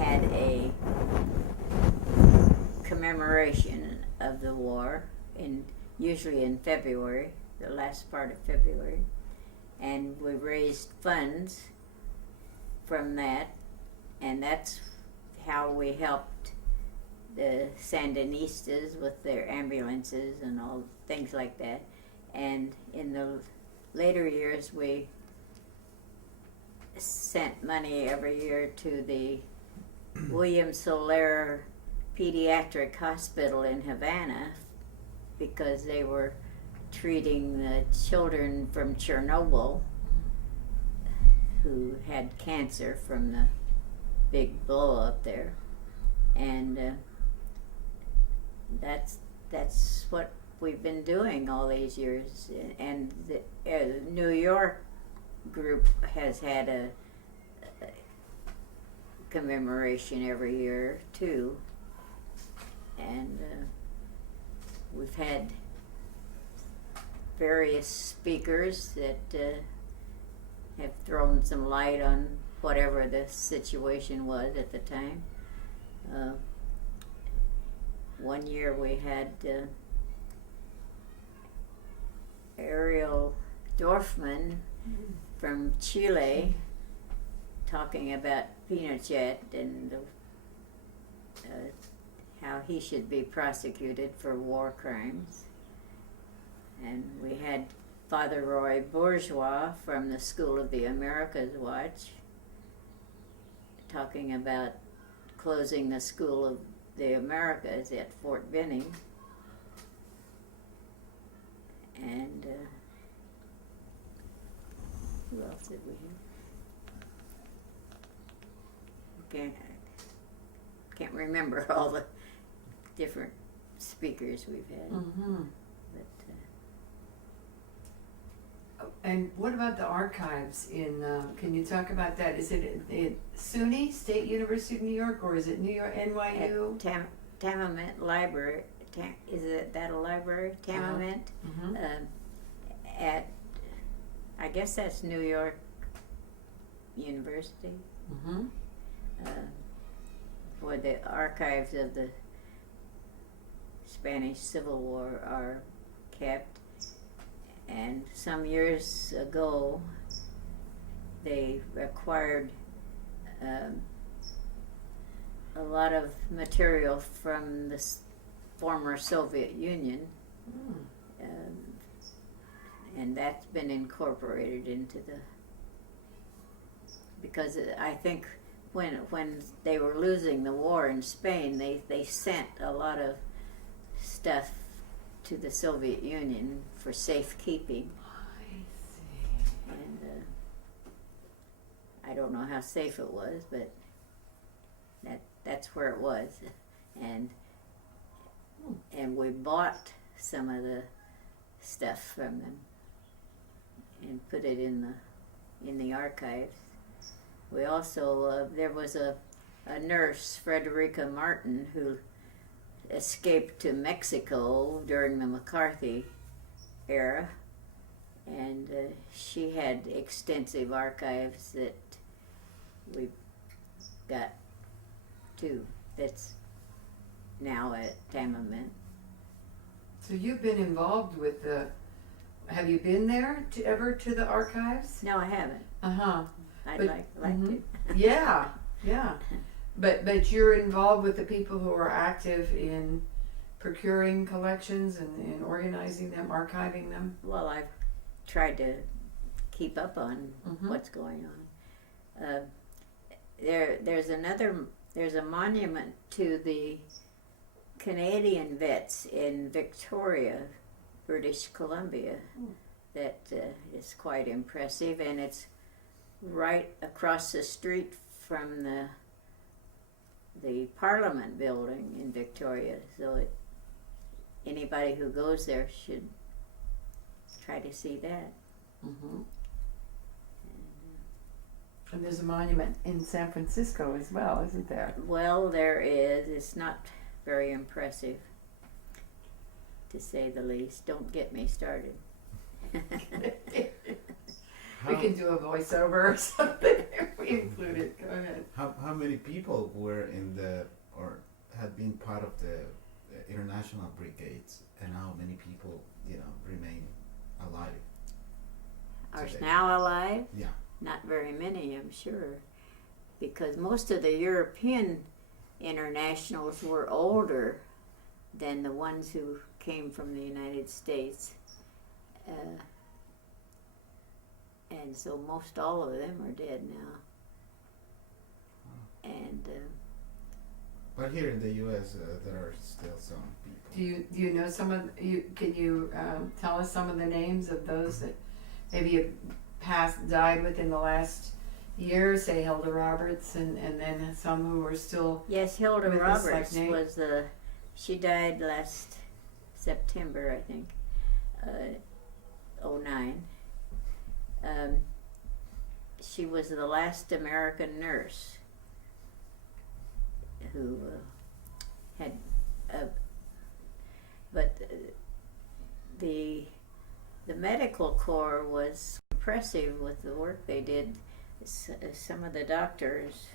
a commemoration of the war, usually in February, the last part of February, and we raised funds from that, and that's how we helped the Sandinistas with their ambulances and all things like that. And in the later years, we sent money every year to the William Soler Pediatric Hospital in Havana because they were treating the children from Chernobyl who had cancer from the big blow up there. And that's what we've been doing all these years. And the New York group has had a commemoration every year too, and we've had various speakers that have thrown some light on whatever the situation was at the time. One year we had Ariel Dorfman from Chile talking about Pinochet and how he should be prosecuted for war crimes. And we had Father Roy Bourgeois from the School of the Americas Watch talking about closing the School of the Americas at Fort Benning. And who else did we have? Can't remember all the different speakers we've had. Mm-hmm. But And what about the archives in? Can you talk about that? Is it SUNY State University of New York, or is it New York NYU? at Tamiment Library, is that a library? Tamiment, Mm-hmm. at, I guess that's New York University, Mm-hmm. where the archives of the Spanish Civil War are kept. And some years ago, they acquired a lot of material from the former Soviet Union, and that's been incorporated into because I think when they were losing the war in Spain, they sent a lot of stuff to the Soviet Union for safekeeping. I see. And I don't know how safe it was, but that's where it was. And we bought some of the stuff from them and put it in the archives. We also there was a nurse, Frederica Martin, who escaped to Mexico during the McCarthy era, and she had extensive archives that we got too. That's now at Tamiment. So you've been involved with the. Have you been there ever to the archives? No, I haven't. Uh-huh. I'd But- like to. Yeah, yeah. But you're involved with the people who are active in procuring collections and organizing them, archiving them. Well, I've tried to keep up on Mhm. what's going on. There's a monument to the Canadian vets in Victoria, British Columbia, that is quite impressive, and it's right across the street from the Parliament building in Victoria. So anybody who goes there should try to see that. Mm-hmm. And there's a monument in San Francisco as well, isn't there? Well, there is. It's not very impressive, to say the least. Don't get me started. We can do a voiceover or something if we include it. Go ahead. How many people were in the or had been part of the international brigades, and how many people remain alive? Are Today. now alive? Yeah. Not very many, I'm sure, because most of the European internationals were older than the ones who came from the United States. And so most all of them are dead now. And But here in the U.S., there are still some people. Do you know some of you? Can you tell us some of the names of those that maybe have died within the last year? Say Hilda Roberts, and then some who are still. yes, Hilda With us, like Roberts Nate? was she died last September, I think, 2009. She was the last American nurse who had, but the medical corps was impressive with the work they did. Some of the doctors,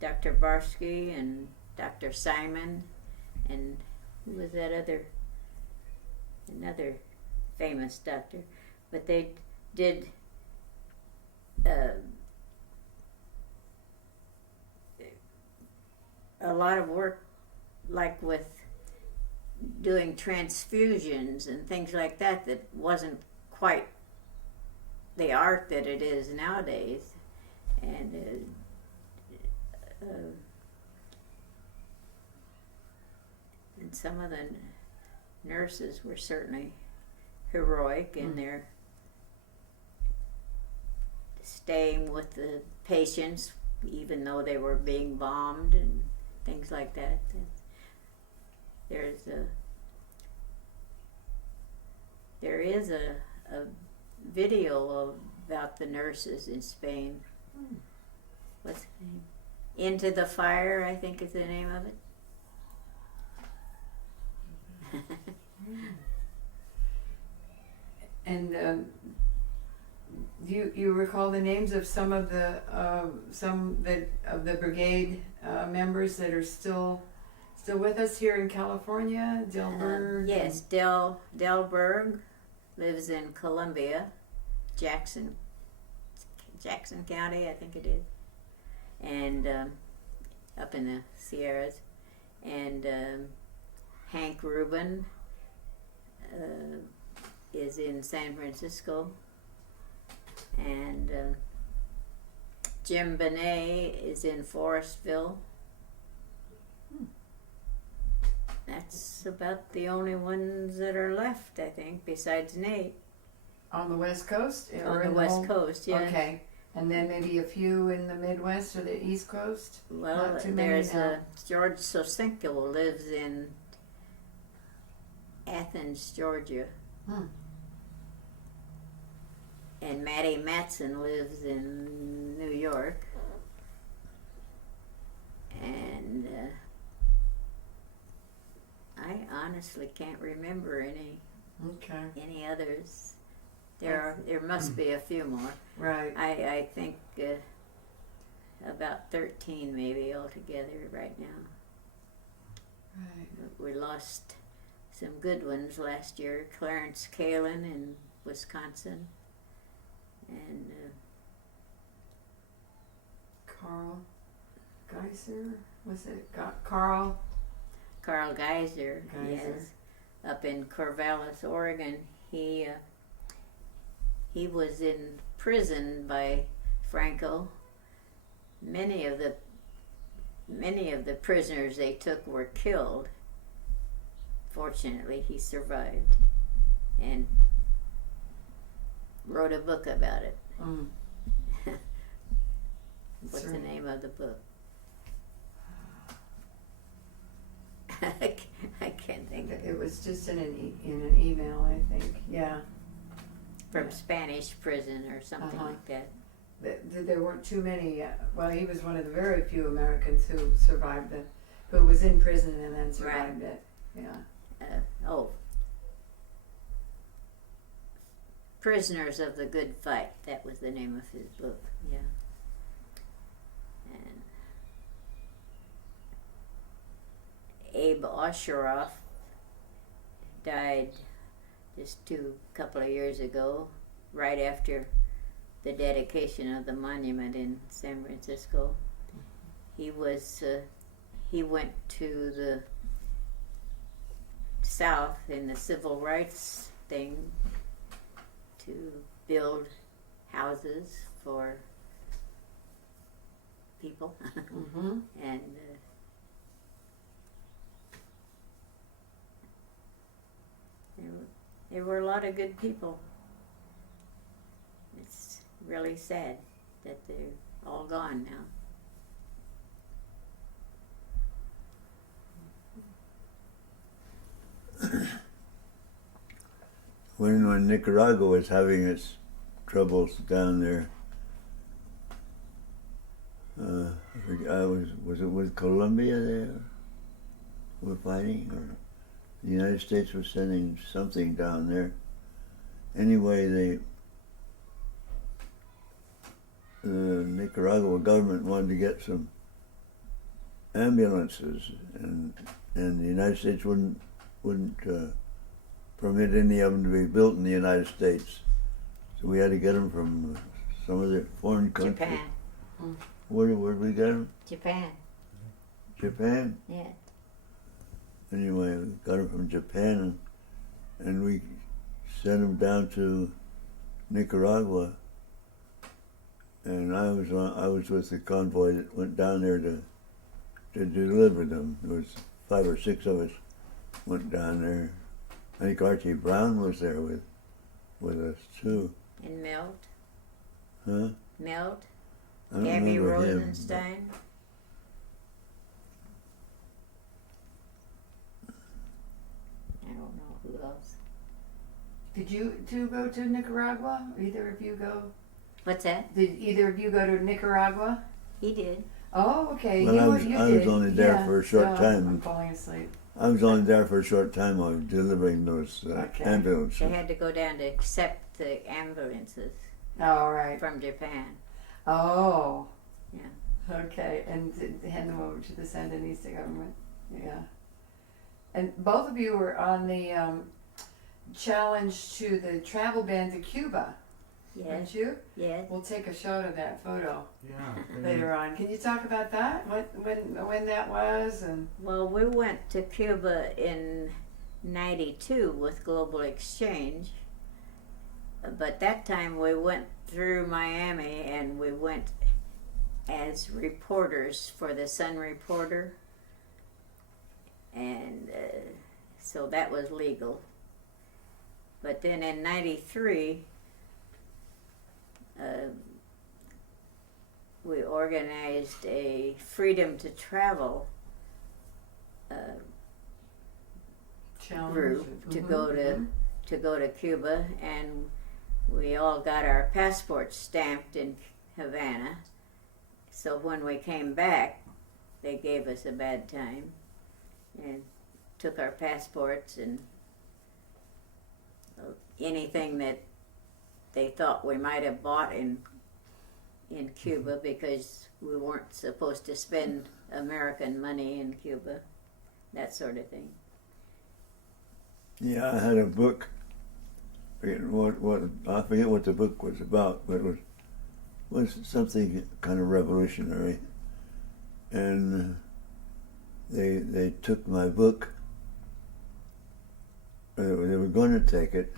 Dr. Barsky and Dr. Simon, and who was that another famous doctor, but they did a lot of work, like with doing transfusions and things like that, that wasn't quite the art that it is nowadays. And some of the nurses were certainly heroic in their staying with the patients even though they were being bombed and things like that. There is a video about the nurses in Spain. What's the name? Into the Fire, I think is the name of it. And do you recall the names of some of the brigade members that are still with us here in California? Delberg. Yes, Delberg lives in Columbia, Jackson County, I think it is, and up in the Sierras, and Hank Rubin is in San Francisco, and Jim Benet is in Forestville. That's about the only ones that are left, I think, besides Nate. On the West Coast? On the West Coast, yeah. Okay. And then maybe a few in the Midwest or the East Coast? Well, Not too many there's now. George Sosenko lives in Athens, Georgia. And Matty Matson lives in New York. And I honestly can't remember any others. There must be a few more. Right. I think about 13 maybe altogether right now. Right. We lost some good ones last year. Clarence Kalin in Wisconsin, and Carl Geiser? Was it Carl? Carl Geiser, Geiser. yes, up in Corvallis, Oregon. He was in prison by Franco. Many of the prisoners they took were killed. Fortunately, he survived and wrote a book about it. What's the name of the book? I can't think of it. It was just in an email, I think. Yeah. From Spanish prison or something like that. there weren't too many. Well, he was one of the very few Americans who survived it, who was in prison and then survived it. Yeah. Prisoners of the Good Fight. That was the name of his book. Yeah. And Abe Osheroff died just couple of years ago, right after the dedication of the monument in San Francisco. He went to the South in the civil rights thing to build houses for people. Mm-hmm. And there were a lot of good people. It's really sad that they're all gone now. When Nicaragua was having its troubles down there, was it with Colombia there were fighting, or the United States was sending something down there? Anyway, the Nicaragua government wanted to get some ambulances, and the United States wouldn't permit any of them to be built in the United States. So we had to get them from some of the foreign countries. Japan. Where did we get them? Japan. Japan? Yeah. Anyway, we got them from Japan, and we sent them down to Nicaragua. And I was with the convoy that went down there to deliver them. There was 5 or 6 of us went down there. I think Archie Brown was there with us too. And Milt. Huh? Milt. I don't Gabby remember him, Rosenstein. I don't know who else. Did you two go to Nicaragua? Either of you go? What's that? Did either of you go to Nicaragua? He did. Oh, okay. Well, I was only there for a short time. I'm falling asleep. I was only there for a short time. I was delivering those Okay. ambulances. They had to go down to accept the ambulances All right. from Japan. Oh. Yeah. Okay, and to hand them over to the Sandinista government. Yeah. And both of you were on the challenge to the travel ban to Cuba, Yes. weren't you? Yes. We'll take a shot of that photo Yeah. later on. Can you talk about that? When that was and Well, we went to Cuba in '92 with Global Exchange, but that time we went through Miami and we went as reporters for the Sun Reporter, and so that was legal. But then in '93, we organized a Freedom to Travel challenge group to Mhm, go mhm. to Cuba, and we all got our passports stamped in Havana. So when we came back, they gave us a bad time and took our passports and anything that they thought we might have bought in Cuba, because we weren't supposed to spend American money in Cuba, that sort of thing. Yeah, I had a book. I forget what the book was about, but it was something kind of revolutionary. And they took my book. They were going to take it.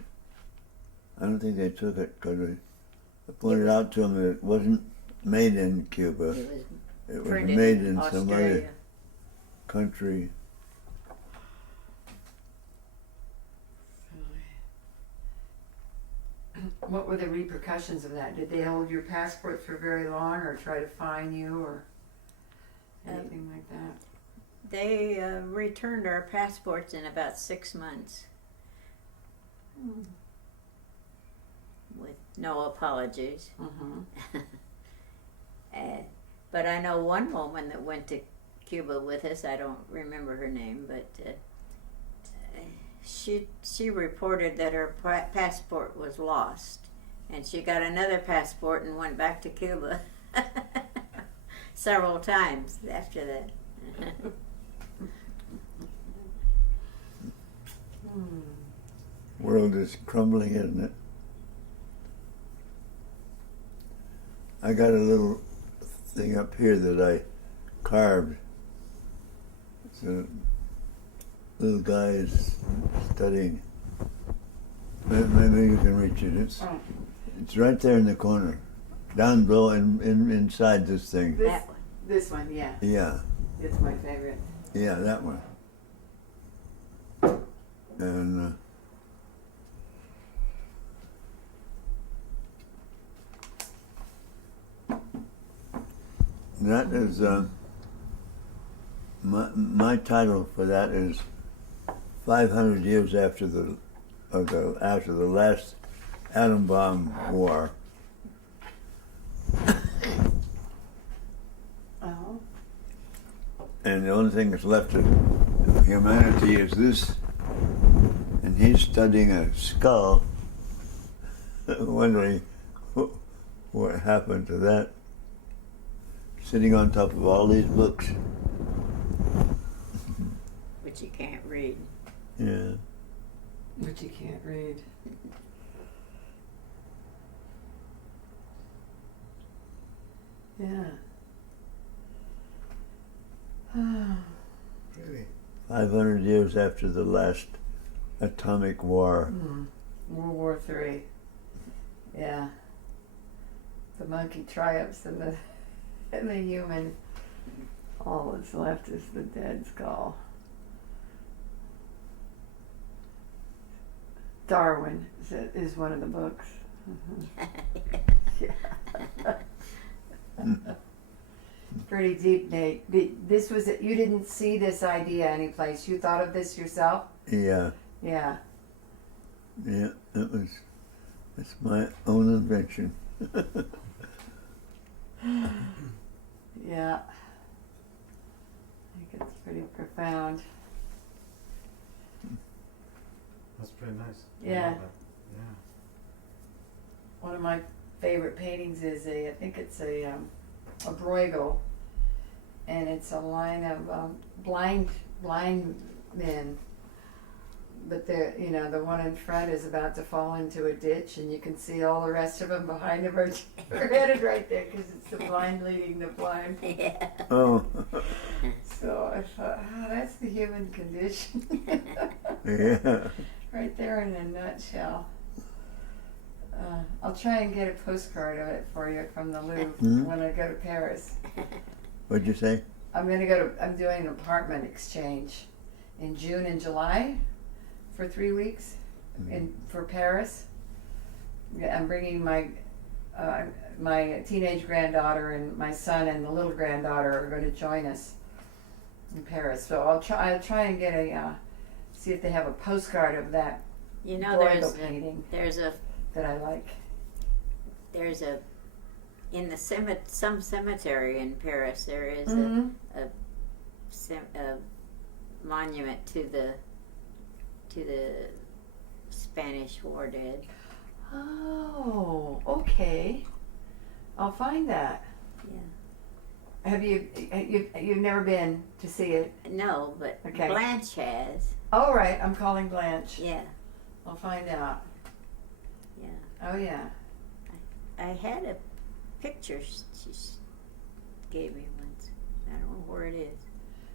I don't think they took it because I pointed out to them that it wasn't made in Cuba. It It was printed made in in some Australia. other country. What were the repercussions of that? Did they hold your passport for very long, or try to fine you, or anything like that? They returned our passports in about 6 months with no apologies. Mm-hmm. But I know one woman that went to Cuba with us. I don't remember her name, but she reported that her passport was lost, and she got another passport and went back to Cuba several times after that. World is crumbling, isn't it? I got a little thing up here that I carved. The little guy is studying. Maybe you can reach it. It's right there in the corner, down below and inside this thing. That one. This one, yeah. Yeah, It's my favorite. yeah, that one. And that is my title for that is 500 years after the last atom bomb war. Oh. And the only thing that's left of humanity is this. And he's studying a skull, wondering what happened to that, sitting on top of all these books. Which you can't read. Yeah. Which you can't read. Yeah. Really? 500 years after the last atomic war. World War III. Yeah. The monkey triumphs and the human. All that's left is the dead skull. Darwin is one of the books. Yeah. Pretty deep, Nate. This was you didn't see this idea anyplace. You thought of this yourself? Yeah, Yeah. yeah, it's my own invention. Yeah. I think it's pretty profound. That's pretty nice. I Yeah. love that. Yeah. One of my favorite paintings is I think it's a Bruegel, and it's a line of blind men, but the one in front is about to fall into a ditch, and you can see all the rest of them behind him are headed right there because it's the blind leading the blind. Yeah. Oh, So I thought, that's the human condition. yeah. Right there in a nutshell. I'll try and get a postcard of it for you from the Louvre when I go to Paris. What'd you say? I'm doing an apartment exchange in June and July for 3 weeks for Paris. I'm bringing my teenage granddaughter and my son and the little granddaughter are going to join us in Paris. So I'll try and get see if they have a postcard of that You know, Bruegel painting there's a that I like. in the some cemetery in Paris there is a monument to the Spanish war dead. Oh, okay. I'll find that. Yeah. Have you've never been to see it? No, but Okay. Blanche has. All right, I'm calling Blanche. Yeah. I'll find out. Yeah. Oh yeah. I had a picture she gave me once. I don't know where it is.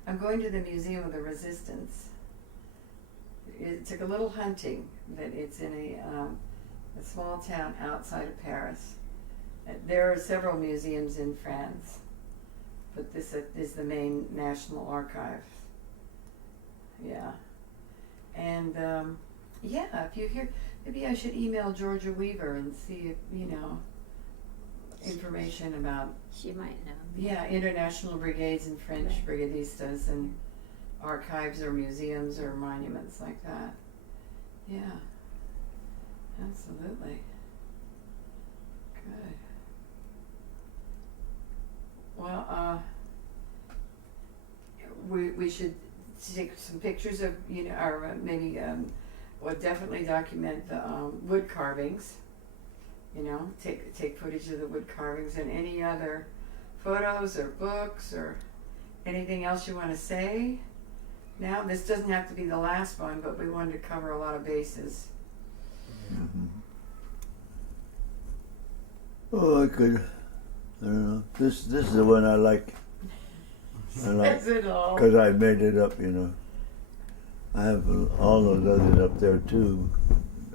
I'm going to the Museum of the Resistance. It took a little hunting, but it's in a small town outside of Paris. There are several museums in France, but this is the main National Archive. Yeah. And yeah, if you hear, maybe I should email Georgia Weaver and see if, information about, She might know. yeah, international brigades and French brigadistas and archives or museums or monuments like that. Yeah, absolutely. Good. Well, we should take some pictures of, or maybe, well, definitely document the wood carvings. Take footage of the wood carvings and any other photos or books or anything else you want to say. Now, this doesn't have to be the last one, but we wanted to cover a lot of bases. Mm-hmm. Oh, I could. I don't know. This is the one I like. I like Says it all. because I made it up. I have all those others up there too.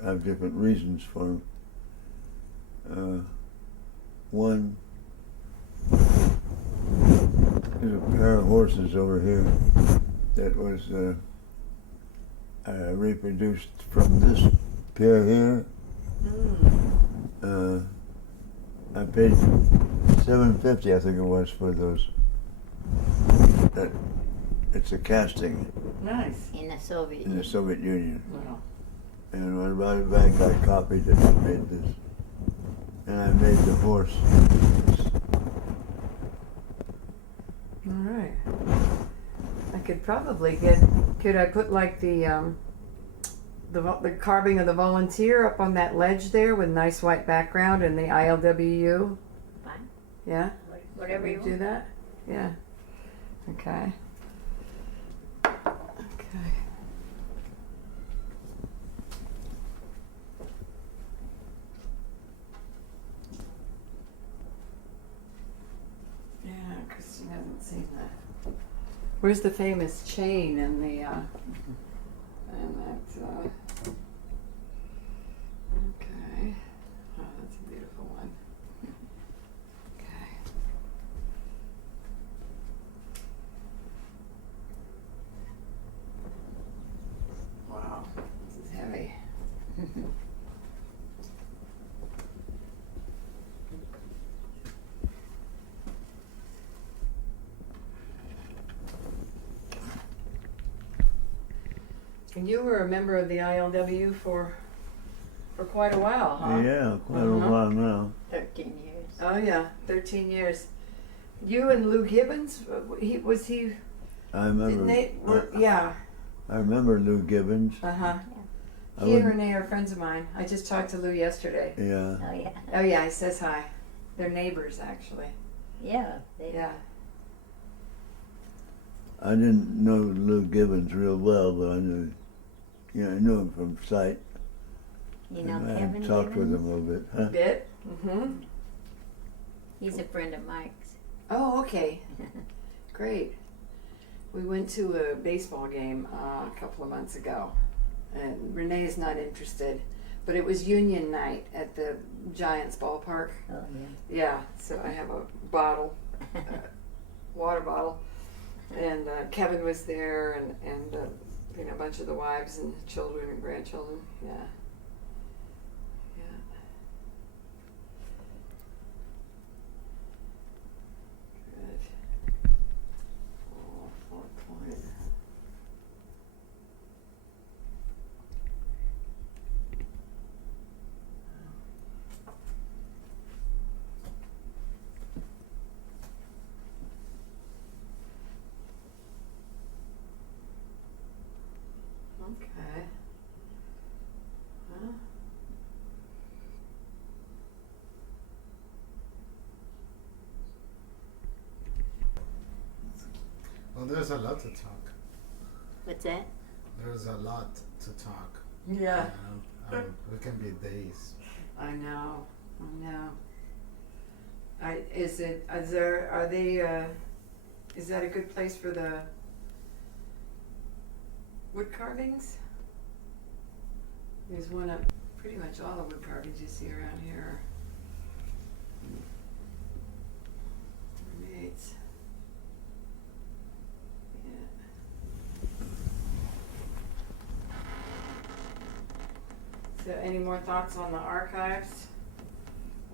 I have different reasons for them. One, there's a pair of horses over here that was reproduced from this pair here. I paid $750, I think it was, for those. It's a casting Nice. In the Soviet in the Union. Soviet Union. Wow. And when I brought it back, I copied it and made this. And I made the horse. All right. I could probably could I put like the carving of the volunteer up on that ledge there with nice white background and the ILWU? Fine. Yeah? Whatever you do want. that? Yeah. Okay. Okay. Yeah, Kristen hasn't seen that. Where's the famous chain and the and that okay. Oh, that's a beautiful one. Okay. Wow, this is heavy. And you were a member of the ILW for quite a while, huh? Yeah, quite a Uh-huh. while now. 13 years. Oh yeah, 13 years. You and Lou Gibbons, was he? I remember. Didn't they? Yeah. I remember Lou Gibbons. Uh huh. I He and wouldn't- Renee are friends of mine. I just talked to Lou yesterday. Yeah. Oh, yeah. Oh yeah, he says hi. They're neighbors actually. Yeah. Yeah. I didn't know Lou Gibbons real well, but I knew him from sight. You know And I Kevin had talked with Gibbons? him a little bit. Huh? Bit. Mm-hmm. He's a friend of Mike's. Oh, okay. Great. We went to a baseball game a couple of months ago, and Renee's not interested, but it was Union night at the Giants ballpark. Oh, yeah. Yeah, so I have a bottle, water bottle, and Kevin was there, and a bunch of the wives and children and grandchildren. Yeah. Yeah. Good. Oh, 4 point. Okay. Huh? Well, there's a lot to talk. What's that? There's a lot to talk. Yeah. We can be days. I know. Is that a good place for the wood carvings? There's one up, pretty much all the wood carvings you see around here. Mermaids. Yeah. So any more thoughts on the archives?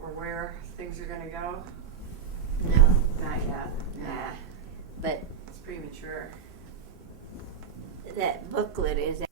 Or where things are gonna go? No. Not yet. Nah. But It's premature. that booklet is